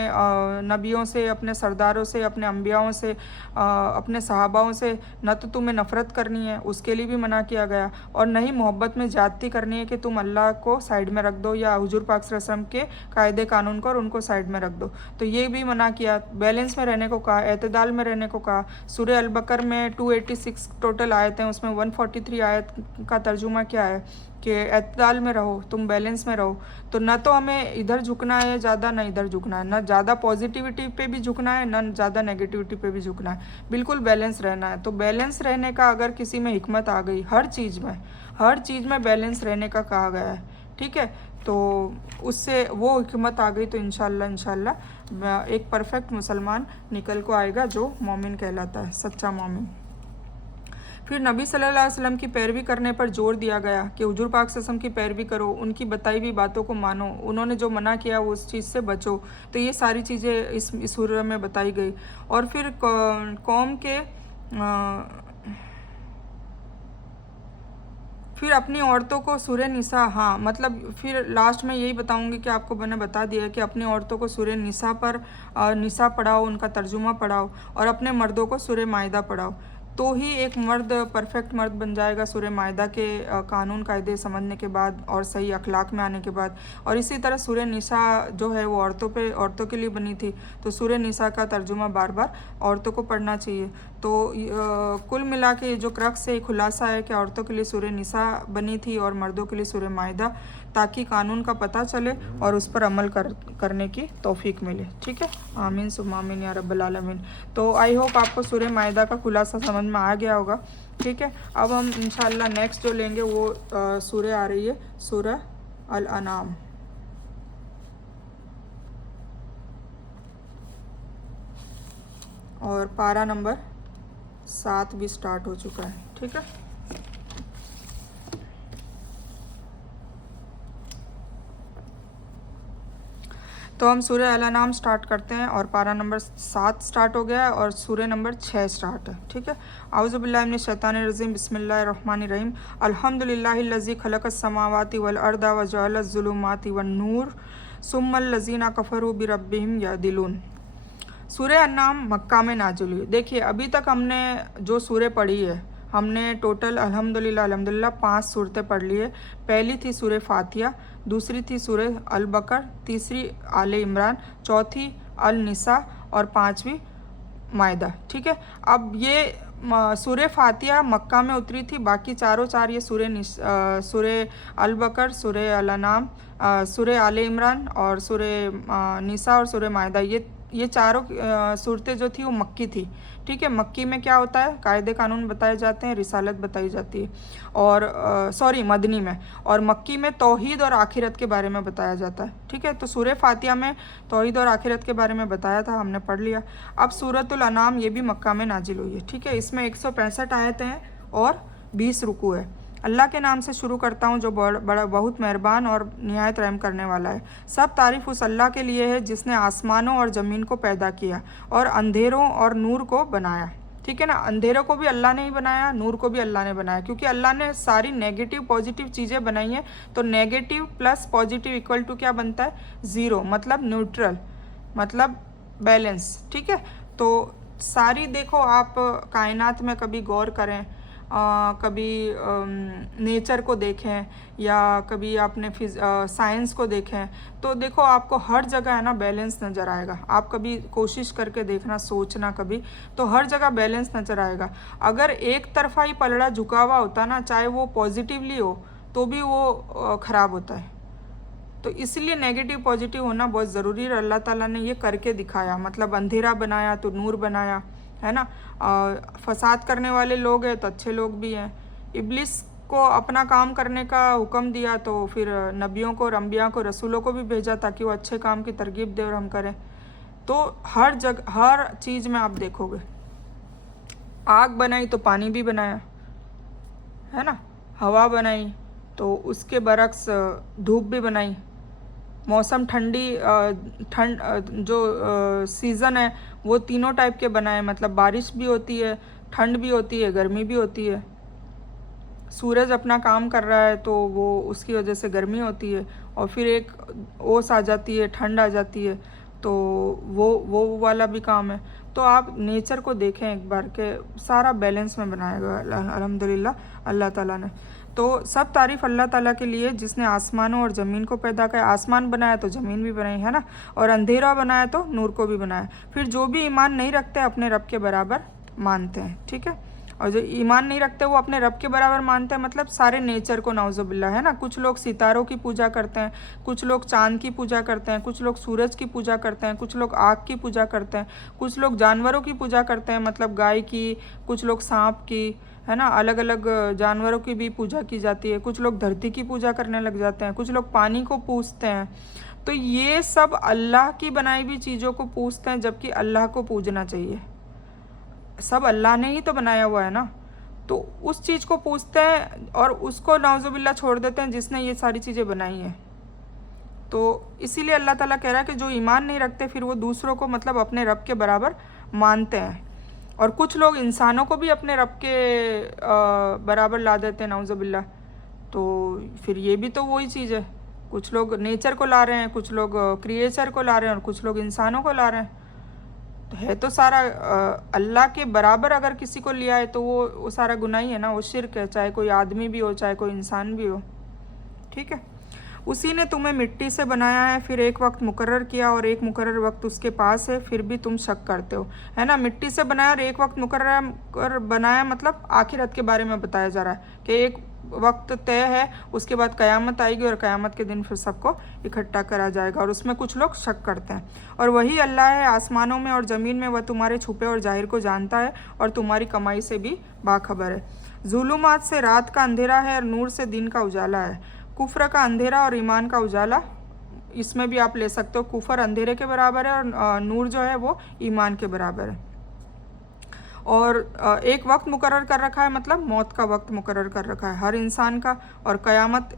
नबियों से, अपने सरदारों से, अपने अम्बियाओं से, अपने सहाबाओं से न तो तुम्हें नफ़रत करनी है, उसके लिए भी मना किया गया। और न ही मोहब्बत में ज़्यादती करनी है कि तुम अल्लाह को साइड में रख दो, या हुजूर पाक सल्लल्लाहु अलैहि वसल्लम के कायदे कानून को और उनको साइड में रख दो। तो ये भी मना किया। बैलेंस में रहने को कहा, एतदाल में रहने को कहा। सूरह अल बकर में 286 टोटल आयत हैं, उसमें 143 आयत का तर्जुमा क्या है कि एतदाल में रहो, तुम बैलेंस में रहो। तो ना तो हमें इधर झुकना है ज़्यादा, ना इधर झुकना है, ना ज़्यादा पॉजिटिविटी पे भी झुकना है, ना ज़्यादा नेगेटिविटी पे भी झुकना है, बिल्कुल बैलेंस रहना है। तो बैलेंस रहने का अगर किसी में हिकमत आ गई, हर चीज़ में बैलेंस रहने का कहा गया है। ठीक है, तो उससे वो हिकमत आ गई तो इंशाल्लाह एक परफेक्ट मुसलमान निकल को आएगा जो मोमिन कहलाता है, सच्चा मोमिन। फिर नबी सल्लल्लाहु अलैहि वसल्लम की पैरवी करने पर जोर दिया गया कि हुजूर पाक सल्लल्लाहु अलैहि वसल्लम की पैरवी करो, उनकी बताई हुई बातों को मानो, उन्होंने जो मना किया वो उस चीज़ से बचो। तो ये सारी चीज़ें इस सूरह में बताई गई। और फिर कौम के फिर अपनी औरतों को सूरह निसा, हाँ मतलब फिर लास्ट में यही बताऊंगी कि आपको मैंने बता दिया है कि अपनी औरतों को सूरह निसा पर निसा पढ़ाओ, उनका तर्जुमा पढ़ाओ, और अपने मर्दों को सूरह माइदा पढ़ाओ, तो ही एक मर्द परफेक्ट मर्द बन जाएगा सूरह माइदा के कानून कायदे समझने के बाद और सही अखलाक में आने के बाद। और इसी तरह सूरह निसा जो है वो औरतों के लिए बनी थी, तो सूरह निसा का तर्जुमा बार बार औरतों को पढ़ना चाहिए। तो कुल मिला के जो क्रक्स है, खुलासा है कि औरतों के लिए सूरह निसा बनी थी और मर्दों के लिए सूरह माइदा, ताकि कानून का पता चले और उस पर अमल करने की तौफीक मिले। ठीक है, आमीन सुम्मा आमीन या रब्बल आलमीन। तो आई होप आपको सूरह माइदा का खुलासा समझ में आ गया होगा। ठीक है, अब हम इंशाल्लाह नेक्स्ट जो लेंगे वो सूरह आ रही है सूरह अल अनाम। और पारा नंबर 7 भी स्टार्ट हो चुका है। ठीक है, तो हम सूरह अल अनाम स्टार्ट करते हैं और पारा नंबर 7 स्टार्ट हो गया है और सूरह नंबर 6 स्टार्ट है। ठीक है, आऊज़ु बिल्लाहि मिनश शैतानिर रजीम, बिस्मिल्लाहिर रहमानिर रहीम। अल्हम्दुलिल्लाहिल्लज़ी खलक़स समावाति वल अर्दा व जअलज़ ज़ुलुमाति वन नूर सुम्मल लज़ीना कफ़रू बिरब्बिहिम यअदिलून। सूरह अन्नाम मक्का में नाज़िल हुई। देखिए, अभी तक हमने जो सूरह पढ़ी है, हमने टोटल अल्हम्दुलिल्लाह 5 सूरतें पढ़ ली है। पहली थी सूरह फातिहा, दूसरी थी सूरह अल बकर, तीसरी आले इमरान, चौथी अल निसा और 5वीं मायदा। ठीक है, अब ये सूरह फातिहा मक्का में उतरी थी, बाकी चार ये सूरह अल बकर, सूरह अल अनाम, सूरह आले इमरान और सूरह निसा और सूरह मायदा, ये चारों सूरतें जो थी वो मक्की थी। ठीक है, मक्की में क्या होता है, कायदे कानून बताए जाते हैं, रिसालत बताई जाती है, और मदनी में, और मक्की में तौहीद और आखिरत के बारे में बताया जाता है। ठीक है, तो सूरह फातिहा में तौहीद और आखिरत के बारे में बताया था, हमने पढ़ लिया। अब सूरतुल अनाम ये भी मक्का में नाजिल हुई है। ठीक है, इसमें 165 आयतें हैं और 20 रुकू है। अल्लाह के नाम से शुरू करता हूँ जो बड़ा बहुत मेहरबान और निहायत रहम करने वाला है। सब तारीफ़ उस अल्लाह के लिए है जिसने आसमानों और ज़मीन को पैदा किया और अंधेरों और नूर को बनाया। ठीक है ना, अंधेरों को भी अल्लाह ने ही बनाया, नूर को भी अल्लाह ने बनाया, क्योंकि अल्लाह ने सारी नेगेटिव पॉजिटिव चीज़ें बनाई हैं। तो negative plus positive equal to क्या बनता है, ज़ीरो, मतलब न्यूट्रल, मतलब बैलेंस। ठीक है, तो सारी देखो आप कायनात में कभी गौर करें, कभी नेचर को देखें या कभी आपने साइंस को देखें, तो देखो आपको हर जगह है ना बैलेंस नज़र आएगा। आप कभी कोशिश करके देखना, सोचना कभी, तो हर जगह बैलेंस नज़र आएगा। अगर एक तरफा ही पलड़ा झुका हुआ होता ना, चाहे वो पॉजिटिवली हो तो भी वो ख़राब होता है। तो इसलिए नेगेटिव पॉजिटिव होना बहुत ज़रूरी है। अल्लाह ताला ने ये करके दिखाया, मतलब अंधेरा बनाया तो नूर बनाया, है ना। फसाद करने वाले लोग हैं तो अच्छे लोग भी हैं। इब्लिस को अपना काम करने का हुक्म दिया तो फिर नबियों को, अम्बिया को, रसूलों को भी भेजा ताकि वो अच्छे काम की तरगीब दे और हम करें। तो हर जगह हर चीज़ में आप देखोगे, आग बनाई तो पानी भी बनाया, है ना, हवा बनाई तो उसके बरक्स धूप भी बनाई, मौसम ठंड जो सीज़न है वो तीनों टाइप के बनाए, मतलब बारिश भी होती है, ठंड भी होती है, गर्मी भी होती है। सूरज अपना काम कर रहा है तो वो उसकी वजह से गर्मी होती है, और फिर एक ओस आ जाती है, ठंड आ जाती है, तो वो वाला भी काम है। तो आप नेचर को देखें एक बार के सारा बैलेंस में बनाएगा अल्हम्दुलिल्लाह अल्लाह ताला ने। तो सब तारीफ़ अल्लाह ताला के लिए जिसने आसमानों और ज़मीन को पैदा किया। आसमान बनाया तो ज़मीन भी बनाई, है ना, और अंधेरा बनाया तो नूर को भी बनाया। फिर जो भी ईमान नहीं रखते अपने रब के बराबर मानते हैं। ठीक है, और जो ईमान नहीं रखते वो अपने रब के बराबर मानते हैं, मतलब सारे नेचर को, नाउज़ुबिल्लाह, है ना। कुछ लोग सितारों की पूजा करते हैं, कुछ लोग चाँद की पूजा करते हैं, कुछ लोग सूरज की पूजा करते हैं, कुछ लोग आग की पूजा करते हैं, कुछ लोग जानवरों की पूजा करते हैं, मतलब गाय की, कुछ लोग सांप की, है ना, अलग अलग जानवरों की भी पूजा की जाती है। कुछ लोग धरती की पूजा करने लग जाते हैं, कुछ लोग पानी को पूजते हैं। तो ये सब अल्लाह की बनाई हुई चीज़ों को पूजते हैं, जबकि अल्लाह को पूजना चाहिए। सब अल्लाह ने ही तो बनाया हुआ है ना, तो उस चीज़ को पूजते हैं और उसको नाउज़ुबिल्लाह छोड़ देते हैं जिसने ये सारी चीज़ें बनाई हैं। तो इसीलिए अल्लाह ताला कह रहा है कि जो ईमान नहीं रखते फिर वो दूसरों को मतलब अपने रब के बराबर मानते हैं, और कुछ लोग इंसानों को भी अपने रब के बराबर ला देते हैं नाउज़ुबिल्लाह। तो फिर ये भी तो वही चीज़ है, कुछ लोग नेचर को ला रहे हैं, कुछ लोग क्रिएचर को ला रहे हैं और कुछ लोग इंसानों को ला रहे हैं। तो है तो सारा अल्लाह के बराबर अगर किसी को लिया है तो वो सारा गुनाह ही है ना, वो शिर्क है, चाहे कोई आदमी भी हो चाहे कोई इंसान भी हो। ठीक है, उसी ने तुम्हें मिट्टी से बनाया है, फिर एक वक्त मुकर्रर किया और एक मुकर्रर वक्त उसके पास है, फिर भी तुम शक करते हो, है ना। मिट्टी से बनाया और एक वक्त मुकर्रर बनाया, मतलब आखिरत के बारे में बताया जा रहा है कि एक वक्त तय है, उसके बाद क़यामत आएगी और क़यामत के दिन फिर सबको इकट्ठा करा जाएगा, और उसमें कुछ लोग शक करते हैं। और वही अल्लाह है आसमानों में और ज़मीन में, वह तुम्हारे छुपे और जाहिर को जानता है और तुम्हारी कमाई से भी बाखबर है। जुलुमात से रात का अंधेरा है और नूर से दिन का उजाला है। कुफ्र का अंधेरा और ईमान का उजाला, इसमें भी आप ले सकते हो, कुफर अंधेरे के बराबर है और नूर जो है वो ईमान के बराबर है। और एक वक्त मुकर्रर कर रखा है, मतलब मौत का वक्त मुकर्रर कर रखा है हर इंसान का, और क़यामत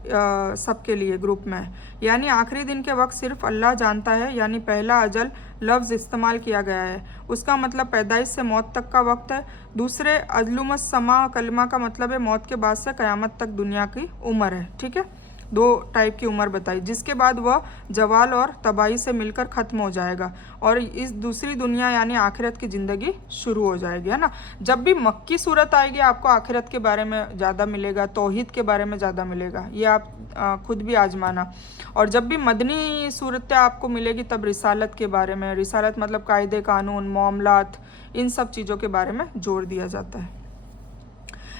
सबके लिए ग्रुप में है। यानी आखिरी दिन के वक्त सिर्फ अल्लाह जानता है। यानी पहला अजल लफ्ज़ इस्तेमाल किया गया है, उसका मतलब पैदाइश से मौत तक का वक्त है। दूसरे अजलुमस समा कलमा का मतलब है मौत के बाद से क़यामत तक दुनिया की उम्र है, ठीक है। दो टाइप की उम्र बताई, जिसके बाद वह जवाल और तबाही से मिलकर ख़त्म हो जाएगा और इस दूसरी दुनिया यानी आखिरत की ज़िंदगी शुरू हो जाएगी, है ना। जब भी मक्की सूरत आएगी आपको आखिरत के बारे में ज़्यादा मिलेगा, तौहीद के बारे में ज़्यादा मिलेगा, ये आप खुद भी आजमाना। और जब भी मदनी सूरतें आपको मिलेगी तब रिसालत के बारे में, रिसालत मतलब कायदे कानून मामलात, इन सब चीज़ों के बारे में जोर दिया जाता है।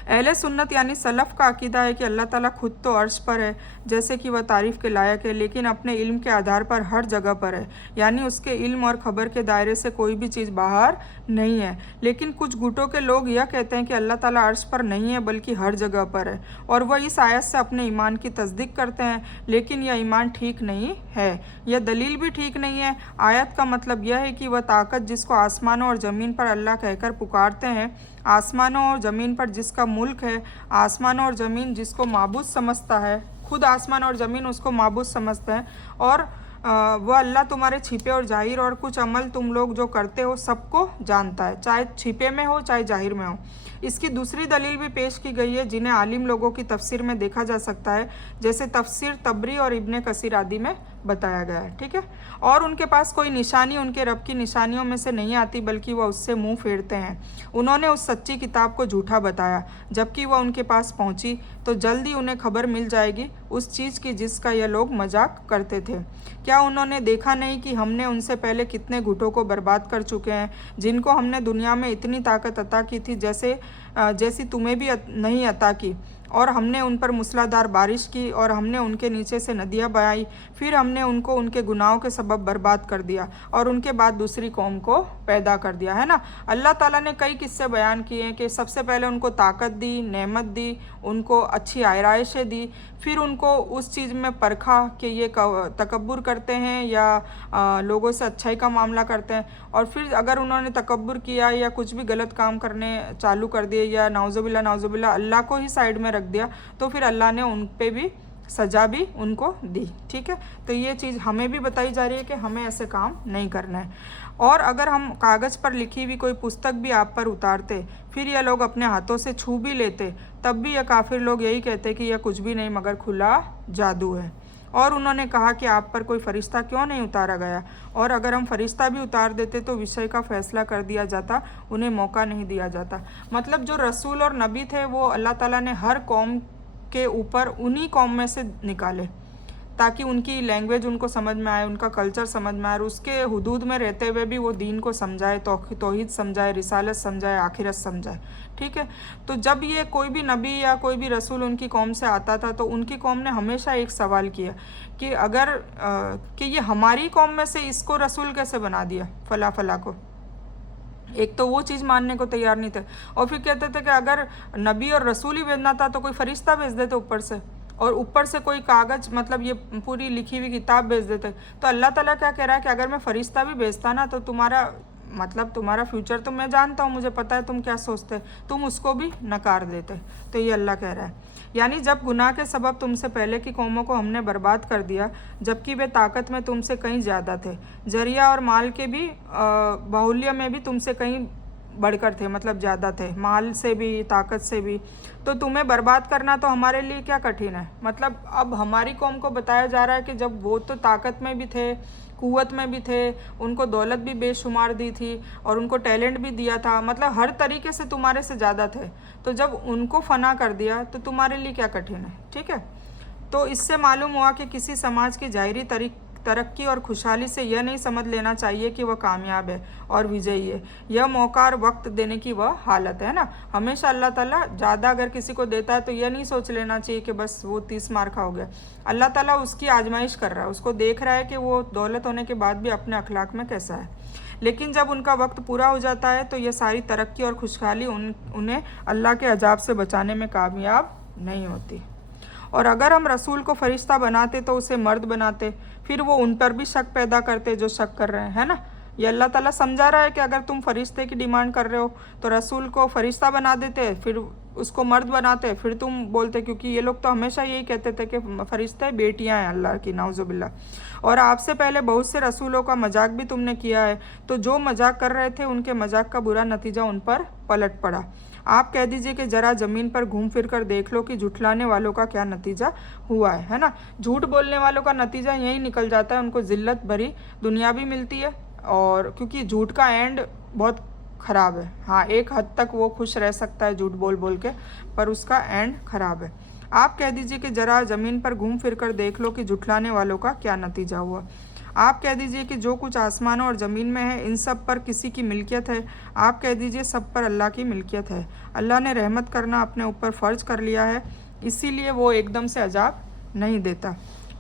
अहले सुन्नत यानी सलफ़ का अकीदा है कि अल्लाह ताला खुद तो अर्श पर है, जैसे कि वह तारीफ़ के लायक है, लेकिन अपने इल्म के आधार पर हर जगह पर है। यानी उसके इल्म और ख़बर के दायरे से कोई भी चीज़ बाहर नहीं है। लेकिन कुछ गुटों के लोग यह कहते हैं कि अल्लाह ताला अर्श पर नहीं है बल्कि हर जगह पर है, और वह इस आयत से अपने ईमान की तस्दीक करते हैं, लेकिन यह ईमान ठीक नहीं है, यह दलील भी ठीक नहीं है। आयत का मतलब यह है कि वह ताकत जिसको आसमानों और ज़मीन पर अल्लाह कहकर पुकारते हैं, आसमानों और ज़मीन पर जिसका मुल्क है, आसमानों और ज़मीन जिसको माबूद समझता है, खुद आसमान और ज़मीन उसको माबूद समझते हैं, और वह अल्लाह तुम्हारे छिपे और जाहिर और कुछ अमल तुम लोग जो करते हो सबको जानता है, चाहे छिपे में हो चाहे जाहिर में हो। इसकी दूसरी दलील भी पेश की गई है जिन्हें आलिम लोगों की तफसीर में देखा जा सकता है, जैसे तफसीर तबरी और इब्ने कसीर आदि में बताया गया है, ठीक है। और उनके पास कोई निशानी उनके रब की निशानियों में से नहीं आती, बल्कि वह उससे मुंह फेरते हैं। उन्होंने उस सच्ची किताब को झूठा बताया, जबकि वह उनके पास पहुंची तो जल्दी उन्हें खबर मिल जाएगी उस चीज़ की जिसका यह लोग मजाक करते थे। क्या उन्होंने देखा नहीं कि हमने उनसे पहले कितने गुटों को बर्बाद कर चुके हैं, जिनको हमने दुनिया में इतनी ताकत अता की थी जैसी तुम्हें भी नहीं अता की, और हमने उन पर मूसलाधार बारिश की और हमने उनके नीचे से नदियाँ बहाई, फिर हमने उनको उनके गुनाहों के सबब बर्बाद कर दिया और उनके बाद दूसरी कौम को पैदा कर दिया, है ना। अल्लाह ताला ने कई किस्से बयान किए हैं कि सबसे पहले उनको ताकत दी, नेमत दी, उनको अच्छी आयराइशें दी, फिर उनको उस चीज़ में परखा कि ये तकब्बुर करते हैं या लोगों से अच्छाई का मामला करते हैं, और फिर अगर उन्होंने तकब्बुर किया या कुछ भी गलत काम करने चालू कर दिए या नाउज़ुबिल्लाह अल्लाह को ही साइड में रख दिया, तो फिर अल्लाह ने उन पे भी सज़ा भी उनको दी, ठीक है। तो ये चीज़ हमें भी बताई जा रही है कि हमें ऐसे काम नहीं करना है। और अगर हम कागज़ पर लिखी हुई कोई पुस्तक भी आप पर उतारते, फिर यह लोग अपने हाथों से छू भी लेते, तब भी यह काफिर लोग यही कहते कि यह कुछ भी नहीं मगर खुला जादू है। और उन्होंने कहा कि आप पर कोई फ़रिश्ता क्यों नहीं उतारा गया, और अगर हम फ़रिश्ता भी उतार देते तो विषय का फ़ैसला कर दिया जाता, उन्हें मौका नहीं दिया जाता। मतलब जो रसूल और नबी थे वो अल्लाह ताला ने हर कौम के ऊपर उन्हीं कौम में से निकाले, ताकि उनकी लैंग्वेज उनको समझ में आए, उनका कल्चर समझ में आए, और उसके हुदूद में रहते हुए भी वो दीन को समझाए, तौहीद समझाए, रिसालत समझाए, आखिरत समझाए, ठीक है। तो जब ये कोई भी नबी या कोई भी रसूल उनकी कौम से आता था तो उनकी कौम ने हमेशा एक सवाल किया कि अगर कि ये हमारी कौम में से इसको रसूल कैसे बना दिया फला फला को। एक तो वो चीज़ मानने को तैयार नहीं थे, और फिर कहते थे कि अगर नबी और रसूल ही भेजना था तो कोई फ़रिश्ता भेज देते ऊपर से, और ऊपर से कोई कागज़ मतलब ये पूरी लिखी हुई किताब भेज देते। तो अल्लाह ताला क्या कह रहा है कि अगर मैं फ़रिश्ता भी भेजता ना तो तुम्हारा फ्यूचर तो मैं जानता हूँ, मुझे पता है तुम क्या सोचते, तुम उसको भी नकार देते। तो ये अल्लाह कह रहा है। यानी जब गुनाह के सबब तुमसे पहले की कौमों को हमने बर्बाद कर दिया, जबकि वे ताकत में तुमसे कहीं ज़्यादा थे, जरिया और माल के भी बाहुल्य में भी तुमसे कहीं बढ़कर थे, मतलब ज़्यादा थे, माल से भी ताकत से भी, तो तुम्हें बर्बाद करना तो हमारे लिए क्या कठिन है। मतलब अब हमारी कौम को बताया जा रहा है कि जब वो तो ताकत में भी थे, कुव्वत में भी थे, उनको दौलत भी बेशुमार दी थी और उनको टैलेंट भी दिया था, मतलब हर तरीके से तुम्हारे से ज़्यादा थे, तो जब उनको फ़ना कर दिया तो तुम्हारे लिए क्या कठिन है, ठीक है। तो इससे मालूम हुआ कि किसी समाज की ज़ाहिरी तरक्की और खुशहाली से यह नहीं समझ लेना चाहिए कि वह कामयाब है और विजयी है। यह मौका और वक्त देने की वह हालत है ना। हमेशा अल्लाह ताला ज़्यादा अगर किसी को देता है तो यह नहीं सोच लेना चाहिए कि बस वो 30 मार का हो गया। अल्लाह ताला उसकी आजमाइश कर रहा है, उसको देख रहा है कि वो दौलत होने के बाद भी अपने अखलाक में कैसा है। लेकिन जब उनका वक्त पूरा हो जाता है तो यह सारी तरक्की और खुशहाली उन्हें अल्लाह के अजाब से बचाने में कामयाब नहीं होती। और अगर हम रसूल को फरिश्ता बनाते तो उसे मर्द बनाते, फिर वो उन पर भी शक पैदा करते जो शक कर रहे हैं, है ना। ये अल्लाह ताला समझा रहा है कि अगर तुम फरिश्ते की डिमांड कर रहे हो तो रसूल को फरिश्ता बना देते, फिर उसको मर्द बनाते, फिर तुम बोलते, क्योंकि ये लोग तो हमेशा यही कहते थे कि फरिश्ते बेटियां हैं अल्लाह की, नाउजुबिल्ला। और आपसे पहले बहुत से रसूलों का मजाक भी तुमने किया है, तो जो मजाक कर रहे थे उनके मजाक का बुरा नतीजा उन पर पलट पड़ा। आप कह दीजिए कि ज़रा ज़मीन पर घूम फिर कर देख लो कि झुठलाने वालों का क्या नतीजा हुआ है ना। झूठ बोलने वालों का नतीजा यही निकल जाता है, उनको ज़िल्लत भरी दुनिया भी मिलती है, और क्योंकि झूठ का एंड बहुत ख़राब है। हाँ, एक हद तक वो खुश रह सकता है झूठ बोल बोल के, पर उसका एंड ख़राब है। आप कह दीजिए कि ज़रा ज़मीन पर घूम फिर कर देख लो कि झुठलाने वालों का क्या नतीजा हुआ। आप कह दीजिए कि जो कुछ आसमानों और ज़मीन में है इन सब पर किसी की मिल्कियत है। आप कह दीजिए सब पर अल्लाह की मिल्कियत है। अल्लाह ने रहमत करना अपने ऊपर फ़र्ज कर लिया है, इसीलिए वो एकदम से अजाब नहीं देता।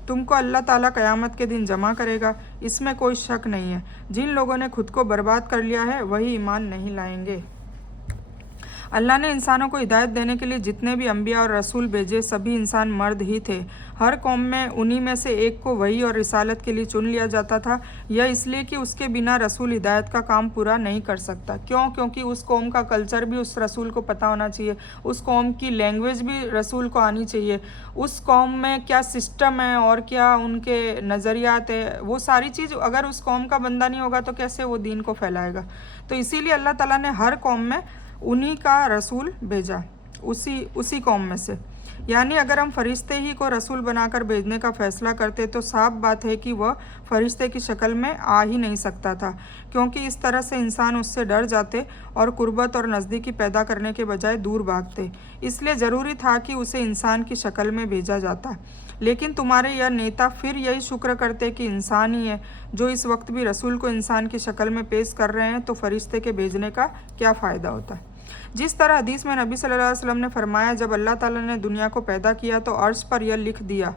तुमको अल्लाह ताला क़यामत के दिन जमा करेगा, इसमें कोई शक नहीं है। जिन लोगों ने खुद को बर्बाद कर लिया है वही ईमान नहीं लाएंगे। अल्लाह ने इंसानों को हिदायत देने के लिए जितने भी अम्बिया और रसूल भेजे सभी इंसान मर्द ही थे। हर कौम में उन्हीं में से एक को वही और रिसालत के लिए चुन लिया जाता था। यह इसलिए कि उसके बिना रसूल हिदायत का काम पूरा नहीं कर सकता। क्यों? क्योंकि उस कौम का कल्चर भी उस रसूल को पता होना चाहिए, उस कौम की लैंग्वेज भी रसूल को आनी चाहिए, उस कौम में क्या सिस्टम है और क्या उनके नज़रियात है, वो सारी चीज़ अगर उस कौम का बंदा नहीं होगा तो कैसे वो दीन को फैलाएगा। तो इसीलिए अल्लाह ताला ने हर कौम में उन्हीं का रसूल भेजा, उसी कौम में से। यानी अगर हम फरिश्ते ही को रसूल बनाकर भेजने का फ़ैसला करते तो साफ बात है कि वह फरिश्ते की शक्ल में आ ही नहीं सकता था, क्योंकि इस तरह से इंसान उससे डर जाते और कुर्बत और नज़दीकी पैदा करने के बजाय दूर भागते। इसलिए ज़रूरी था कि उसे इंसान की शक्ल में भेजा जाता। लेकिन तुम्हारे यह नेता फिर यही शुक्र करते कि इंसान ही है जो इस वक्त भी रसूल को इंसान की शक्ल में पेश कर रहे हैं, तो फरिश्ते के भेजने का क्या फ़ायदा होता है। जिस तरह हदीस में नबी सल्लल्लाहु अलैहि वसल्लम ने फरमाया, जब अल्लाह ताला ने दुनिया को पैदा किया तो अर्श पर यह लिख दिया,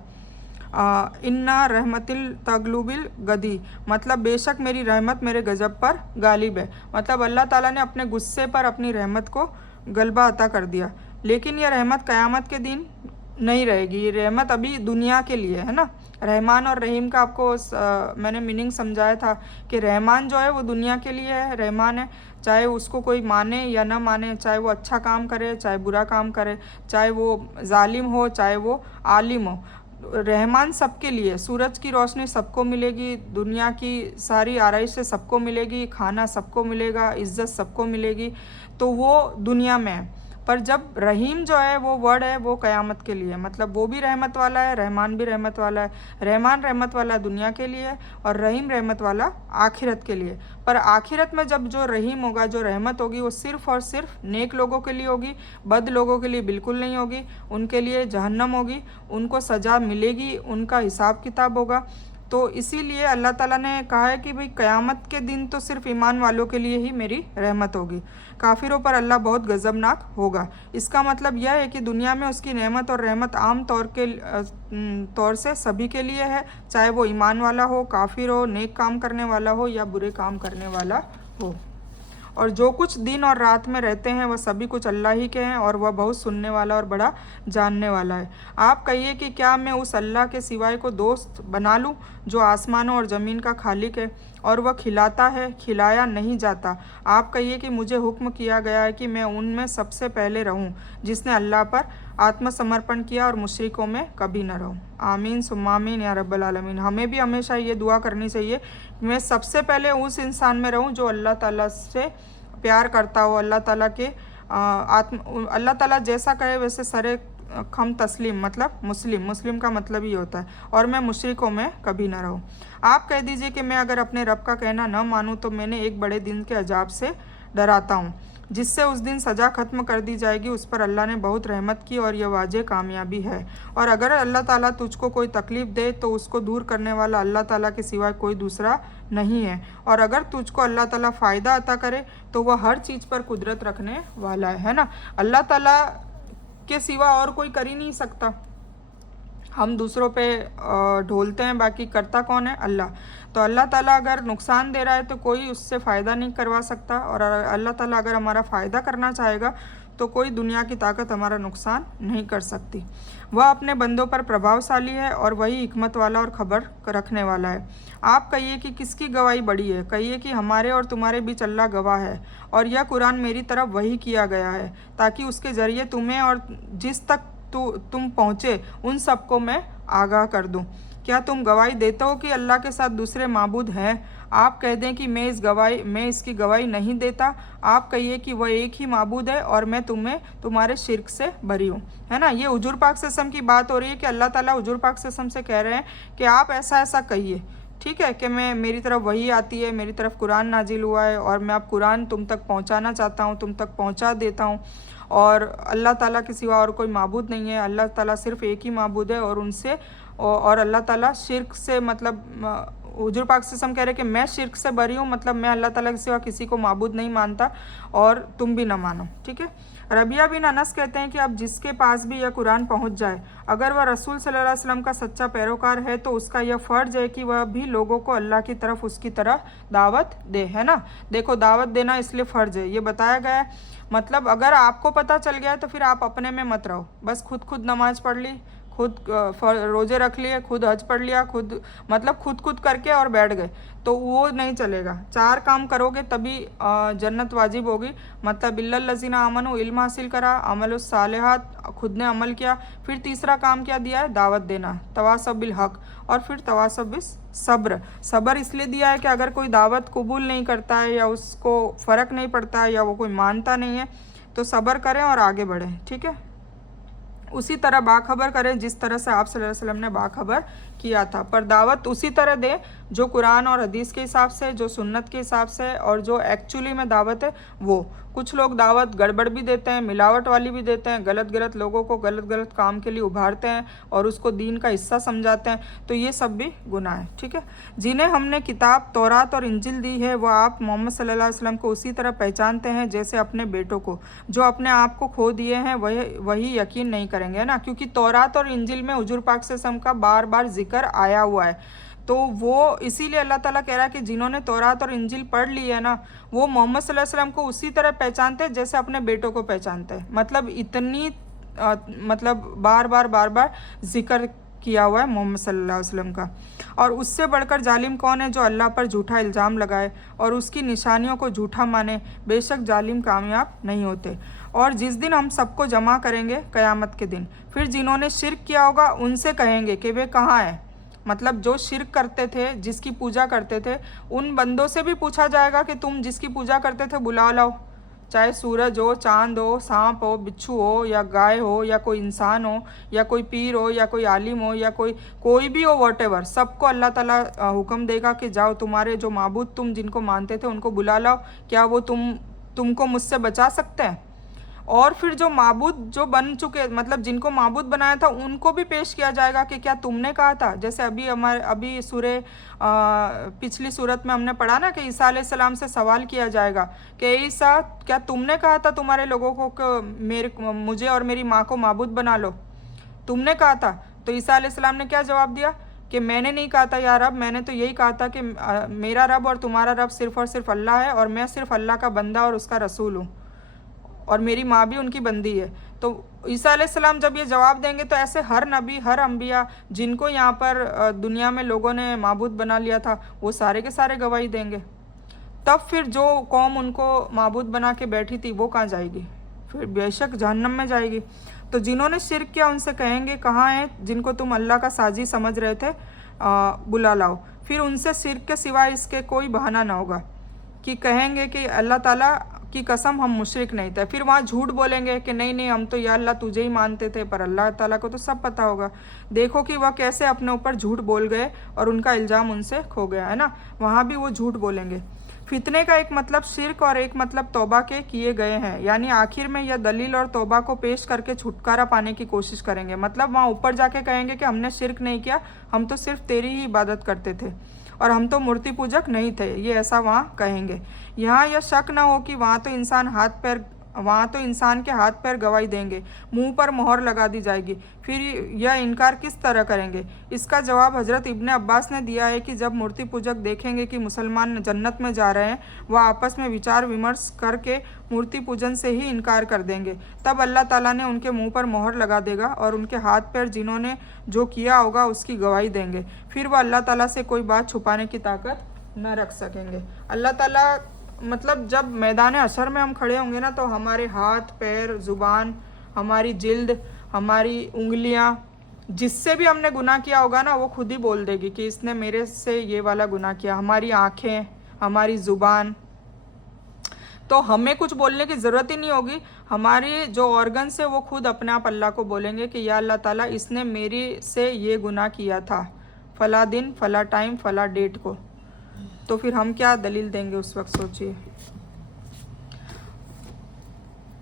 इन्ना रहमतिल तगलुबिल गदी, मतलब बेशक मेरी रहमत मेरे गजब पर गालिब है। मतलब अल्लाह ताला ने अपने गुस्से पर अपनी रहमत को गलबा अता कर दिया। लेकिन यह रहमत क़यामत के दिन नहीं रहेगी, ये रहमत अभी दुनिया के लिए है ना। रहमान और रहीम का आपको मैंने मीनिंग समझाया था कि रहमान जो है वो दुनिया के लिए है, रहमान है, चाहे उसको कोई माने या ना माने, चाहे वो अच्छा काम करे चाहे बुरा काम करे, चाहे वो जालिम हो चाहे वो आलिम हो, रहमान सबके लिए। सूरज की रोशनी सबको मिलेगी, दुनिया की सारी आराइश से सबको मिलेगी, खाना सबको मिलेगा, इज्जत सबको मिलेगी, तो वो दुनिया में है। पर जब रहीम जो है वो वर्ड है वो क़यामत के लिए, मतलब वो भी रहमत वाला है, रहमान भी रहमत वाला है। रहमान रहमत वाला दुनिया के लिए है और रहीम रहमत वाला आखिरत के लिए। पर आखिरत में जब जो रहीम होगा, जो रहमत होगी, वो सिर्फ़ और सिर्फ नेक लोगों के लिए होगी, बद लोगों के लिए बिल्कुल नहीं होगी। उनके लिए जहन्नम होगी, उनको सज़ा मिलेगी, उनका हिसाब किताब होगा। तो इसीलिए अल्लाह ताला ने कहा है कि भाई क़यामत के दिन तो सिर्फ़ ईमान वालों के लिए ही मेरी रहमत होगी, काफिरों पर अल्लाह बहुत गज़बनाक होगा। इसका मतलब यह है कि दुनिया में उसकी नेमत और रहमत आम तौर से सभी के लिए है, चाहे वो ईमान वाला हो, काफिर हो, नेक काम करने वाला हो या बुरे काम करने वाला हो। और जो कुछ दिन और रात में रहते हैं वह सभी कुछ अल्लाह ही के हैं और वह बहुत सुनने वाला और बड़ा जानने वाला है। आप कहिए कि क्या मैं उस अल्लाह के सिवाय को दोस्त बना लूँ जो आसमानों और ज़मीन का खालिक है और वह खिलाता है, खिलाया नहीं जाता। आप कहिए कि मुझे हुक्म किया गया है कि मैं उनमें सबसे पहले रहूं जिसने अल्लाह पर आत्मसमर्पण किया और मुशरिकों में कभी न रहूं। आमीन सुम्मा आमीन या रब्बल आलमीन। हमें भी हमेशा ये दुआ करनी चाहिए, मैं सबसे पहले उस इंसान में रहूं जो अल्लाह ताला से प्यार करता हो, अल्लाह ताला के अल्लाह ताला जैसा कहे वैसे सरे खम तस्लीम, मतलब मुस्लिम का मतलब ही होता है, और मैं मुशरिकों में कभी ना रहूं। आप कह दीजिए कि मैं अगर अपने रब का कहना न मानूं तो मैंने एक बड़े दिन के अजाब से डराता हूं। जिससे उस दिन सज़ा ख़त्म कर दी जाएगी, उस पर अल्लाह ने बहुत रहमत की और यह वाज़े कामयाबी है। और अगर अल्लाह ताला तुझको कोई तकलीफ़ दे तो उसको दूर करने वाला अल्लाह ताला के सिवाय कोई दूसरा नहीं है। और अगर तुझको अल्लाह ताला फ़ायदा अता करे तो वह हर चीज़ पर कुदरत रखने वाला है ना। अल्लाह ताला के सिवा और कोई कर ही नहीं सकता। हम दूसरों पे ढोलते हैं, बाकी करता कौन है? अल्लाह। तो अल्लाह ताला अगर नुकसान दे रहा है तो कोई उससे फ़ायदा नहीं करवा सकता, और अल्लाह ताला अगर हमारा फ़ायदा करना चाहेगा तो कोई दुनिया की ताकत हमारा नुकसान नहीं कर सकती। वह अपने बंदों पर प्रभावशाली है और वही हिकमत वाला और ख़बर रखने वाला है। आप कहिए कि किसकी गवाही बड़ी है? कहिए कि हमारे और तुम्हारे बीच अल्लाह गवाह है, और यह कुरान मेरी तरफ वही किया गया है ताकि उसके ज़रिए तुम्हें और जिस तक तुम पहुँचे उन सबको मैं आगाह कर दूं। क्या तुम गवाही देते हो कि अल्लाह के साथ दूसरे माबूद हैं? आप कह दें कि मैं इसकी गवाही नहीं देता। आप कहिए कि वह एक ही माबूद है और मैं तुम्हारे शिर्क से बरी हूँ, है ना। ये हुजूर पाक सल्लल्लाहु अलैहि वसल्लम की बात हो रही है कि अल्लाह ताला हुजूर पाक सल्लल्लाहु अलैहि वसल्लम से कह रहे हैं कि आप ऐसा ऐसा कहिए, ठीक है, कि मेरी तरफ वही आती है, मेरी तरफ कुरान नाजिल हुआ है और मैं अब कुरान तुम तक पहुँचाना चाहता हूँ, तुम तक पहुँचा देता हूँ। और अल्लाह ताला के सिवा और कोई माबूद नहीं है, अल्लाह ताला सिर्फ़ एक ही माबूद है। और अल्लाह ताला शिर्क से, मतलब हुजूर पाक से हम कह रहे हैं कि मैं शिर्क से बरी हूँ, मतलब मैं अल्लाह ताला के सिवा किसी को माबूद नहीं मानता और तुम भी ना मानो, ठीक है। रबिया बिन अनस कहते हैं कि अब जिसके पास भी यह कुरान पहुंच जाए, अगर वह रसूल सल्लल्लाहु अलैहि वसल्लम का सच्चा पैरोकार है तो उसका यह फ़र्ज़ है कि वह भी लोगों को अल्लाह की तरफ उसकी तरह दावत दे, है ना। देखो, दावत देना इसलिए फ़र्ज़ है, ये बताया गया है। मतलब अगर आपको पता चल गया है तो फिर आप अपने में मत रहो, बस खुद नमाज़ पढ़ ली, खुद रोज़े रख लिए, खुद हज पढ़ लिया, खुद करके और बैठ गए, तो वो नहीं चलेगा। 4 काम करोगे तभी जन्नत वाजिब होगी। मतलब इल्लल लज़ीना आमनु, इल्म हासिल करा, अमलुस सालिहात, खुद ने अमल किया। फिर तीसरा काम क्या दिया है? दावत देना, तवासब बिल हक़, और फिर तवासब बिस सब्र। सब्र इसलिए दिया है कि अगर कोई दावत कबूल नहीं करता है या उसको फ़र्क नहीं पड़ता है या वो कोई मानता नहीं है तो सब्र करें और आगे बढ़ें, ठीक है। उसी तरह बाखबर करें जिस तरह से आप सल्लल्लाहु अलैहि वसल्लम ने बाखबर किया था, पर दावत उसी तरह दें जो कुरान और हदीस के हिसाब से, जो सुन्नत के हिसाब से, और जो एक्चुअली में दावत है वो। कुछ लोग दावत गड़बड़ भी देते हैं, मिलावट वाली भी देते हैं, गलत लोगों को गलत काम के लिए उभारते हैं और उसको दीन का हिस्सा समझाते हैं, तो ये सब भी गुनाह है, ठीक है। जिन्हें हमने किताब तौरात और इंजिल दी है वह आप मोहम्मद सल्लल्लाहु अलैहि वसल्लम को उसी तरह पहचानते हैं जैसे अपने बेटों को। जो अपने आप को खो दिए हैं वही यकीन नहीं करेंगे ना, क्योंकि तौरात और इंजिल में हुजूर पाक सल्लल्लाहु अलैहि वसल्लम का बार बार जिक्र आया हुआ है। तो वो इसीलिए अल्लाह ताला कह रहा है कि जिन्होंने तौरात और इंजिल पढ़ ली है ना, वो मोहम्मद सल्लल्लाहु अलैहि वसल्लम को उसी तरह पहचानते हैं जैसे अपने बेटों को पहचानते हैं। मतलब इतनी बार बार जिक्र किया हुआ है मोहम्मद सल्लल्लाहु अलैहि वसल्लम का। और उससे बढ़कर जालिम कौन है जो अल्लाह पर झूठा इल्ज़ाम लगाए और उसकी निशानियों को झूठा माने। बेशक जालिम कामयाब नहीं होते। और जिस दिन हम सबको जमा करेंगे क़यामत के दिन, फिर जिन्होंने शिर्क किया होगा उनसे कहेंगे कि वे कहाँ हैं। मतलब जो शिर्क करते थे, जिसकी पूजा करते थे, उन बंदों से भी पूछा जाएगा कि तुम जिसकी पूजा करते थे बुला लाओ, चाहे सूरज हो, चांद हो, सांप हो, बिच्छू हो, या गाय हो, या कोई इंसान हो, या कोई पीर हो, या कोई आलिम हो, या कोई भी हो, वॉटेवर, सबको अल्लाह ताला हुक्म देगा कि जाओ तुम्हारे जो माबूद तुम जिनको मानते थे उनको बुला लाओ, क्या वो तुमको मुझसे बचा सकते हैं। और फिर जो माबूद जो बन चुके, मतलब जिनको माबूद बनाया था, उनको भी पेश किया जाएगा कि क्या तुमने कहा था। जैसे अभी पिछली सूरत में हमने पढ़ा ना कि ईसा अलैहिस्सलाम से सवाल किया जाएगा कि ईसा, क्या तुमने कहा था तुम्हारे लोगों को कि मुझे और मेरी माँ को माबूद बना लो, तुमने कहा था। तो ईसा अलैहिस्सलाम ने क्या जवाब दिया कि मैंने नहीं कहा था या रब, मैंने तो यही कहा था कि मेरा रब और तुम्हारा रब सिर्फ़ और सिर्फ अल्लाह है और मैं सिर्फ अल्लाह का बंदा और उसका रसूल हूँ और मेरी माँ भी उनकी बंदी है। तो ईसा अलैहिस्सलाम जब ये जवाब देंगे तो ऐसे हर नबी, हर अंबिया जिनको यहाँ पर दुनिया में लोगों ने माबूद बना लिया था, वो सारे के सारे गवाही देंगे। तब फिर जो कौम उनको माबूद बना के बैठी थी वो कहाँ जाएगी? फिर बेशक जहन्नम में जाएगी। तो जिन्होंने शिर्क किया उनसे कहेंगे कहाँ हैं जिनको तुम अल्लाह का साजी समझ रहे थे, बुला लाओ। फिर उनसे शिर्क के सिवाय इसके कोई बहाना ना होगा कि कहेंगे कि अल्लाह ताला की कसम हम मुशरिक नहीं थे। फिर वहाँ झूठ बोलेंगे कि नहीं हम तो या अल्लाह तुझे ही मानते थे, पर अल्लाह ताला को तो सब पता होगा। देखो कि वह कैसे अपने ऊपर झूठ बोल गए और उनका इल्ज़ाम उनसे खो गया, है ना। वहाँ भी वो झूठ बोलेंगे। फितने का एक मतलब शिर्क और एक मतलब तौबा के किए गए हैं, यानी आखिर में यह दलील और तौबा को पेश करके छुटकारा पाने की कोशिश करेंगे। मतलब वहाँ ऊपर जाके कहेंगे कि हमने शिर्क नहीं किया, हम तो सिर्फ तेरी ही इबादत करते थे और हम तो मूर्ति पूजक नहीं थे, ये ऐसा वहाँ कहेंगे। यहाँ यह शक ना हो कि वहाँ तो इंसान के हाथ पैर गवाही देंगे, मुंह पर मोहर लगा दी जाएगी, फिर यह इनकार किस तरह करेंगे। इसका जवाब हजरत इब्ने अब्बास ने दिया है कि जब मूर्ति पूजक देखेंगे कि मुसलमान जन्नत में जा रहे हैं, वह आपस में विचार विमर्श करके मूर्ति पूजन से ही इनकार कर देंगे। तब अल्लाह ताला ने उनके मुंह पर मोहर लगा देगा और उनके हाथ पैर जिन्होंने जो किया होगा उसकी गवाही देंगे। फिर वह अल्लाह ताला से कोई बात छुपाने की ताकत न रख सकेंगे। अल्लाह ताला मतलब जब मैदान हशर में हम खड़े होंगे ना, तो हमारे हाथ पैर, ज़ुबान, हमारी जिल्द, हमारी उंगलियां, जिससे भी हमने गुनाह किया होगा ना, वो खुद ही बोल देगी कि इसने मेरे से ये वाला गुनाह किया। हमारी आँखें, हमारी ज़ुबान, तो हमें कुछ बोलने की ज़रूरत ही नहीं होगी। हमारी जो ऑर्गन्स है वो खुद अपने आप अल्लाह को बोलेंगे कि या अल्लाह ताला, इसने मेरी से ये गुनाह किया था फ़ला दिन, फ़ला टाइम, फ़ला डेट को। तो फिर हम क्या दलील देंगे उस वक्त, सोचिए।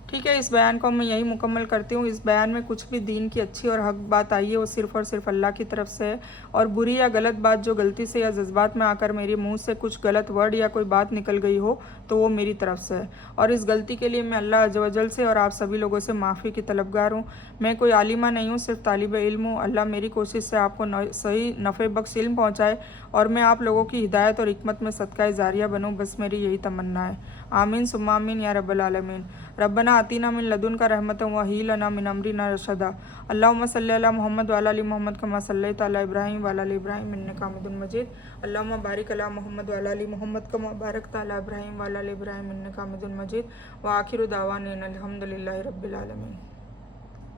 ठीक है, इस बयान को मैं यही मुकम्मल करती हूँ। इस बयान में कुछ भी दीन की अच्छी और हक बात आई है वो सिर्फ़ और सिर्फ अल्लाह की तरफ से है, और बुरी या गलत बात जो गलती से या जज्बात में आकर मेरे मुंह से कुछ गलत वर्ड या कोई बात निकल गई हो तो वो मेरी तरफ से है, और इस गलती के लिए मैं अल्लाह अज़्ज़ व जल से और आप सभी लोगों से माफ़ी की तलबगार हूँ। मैं कोई आलिमा नहीं हूँ, सिर्फ तालिब इल्म हूँ। अल्लाह मेरी कोशिश से आपको सही नफ़े बख्श इल्म पहुँचाए और मैं आप लोगों की हिदायत और हिकमत में सदका जारिया बनूँ, बस मेरी यही तमन्ना है। आमीन सुम्मा आमीन या रब्बल आलमीन। रब्बना आतीना मिन लदुनका रहमतन व हय्यि लना मिन अमरिना रशदा। अल्लाहुम्मा सल्लि अला मुहम्मद व अला आलि मुहम्मद कमा सल्लैता अला इब्राहीम व अला आलि इब्राहीम इन्नका हमीदुम मजीद। अल्लाहुम्मा बारिक अला मुहम्मद व अला आलि मुहम्मद कमा बारकता अला इब्राहीम व अला आलि इब्राहीम इन्नका हमीदुम मजीद। व आखिरु दावाना अनिल हम्दुलिल्लाहि रब्बिल आलमीन।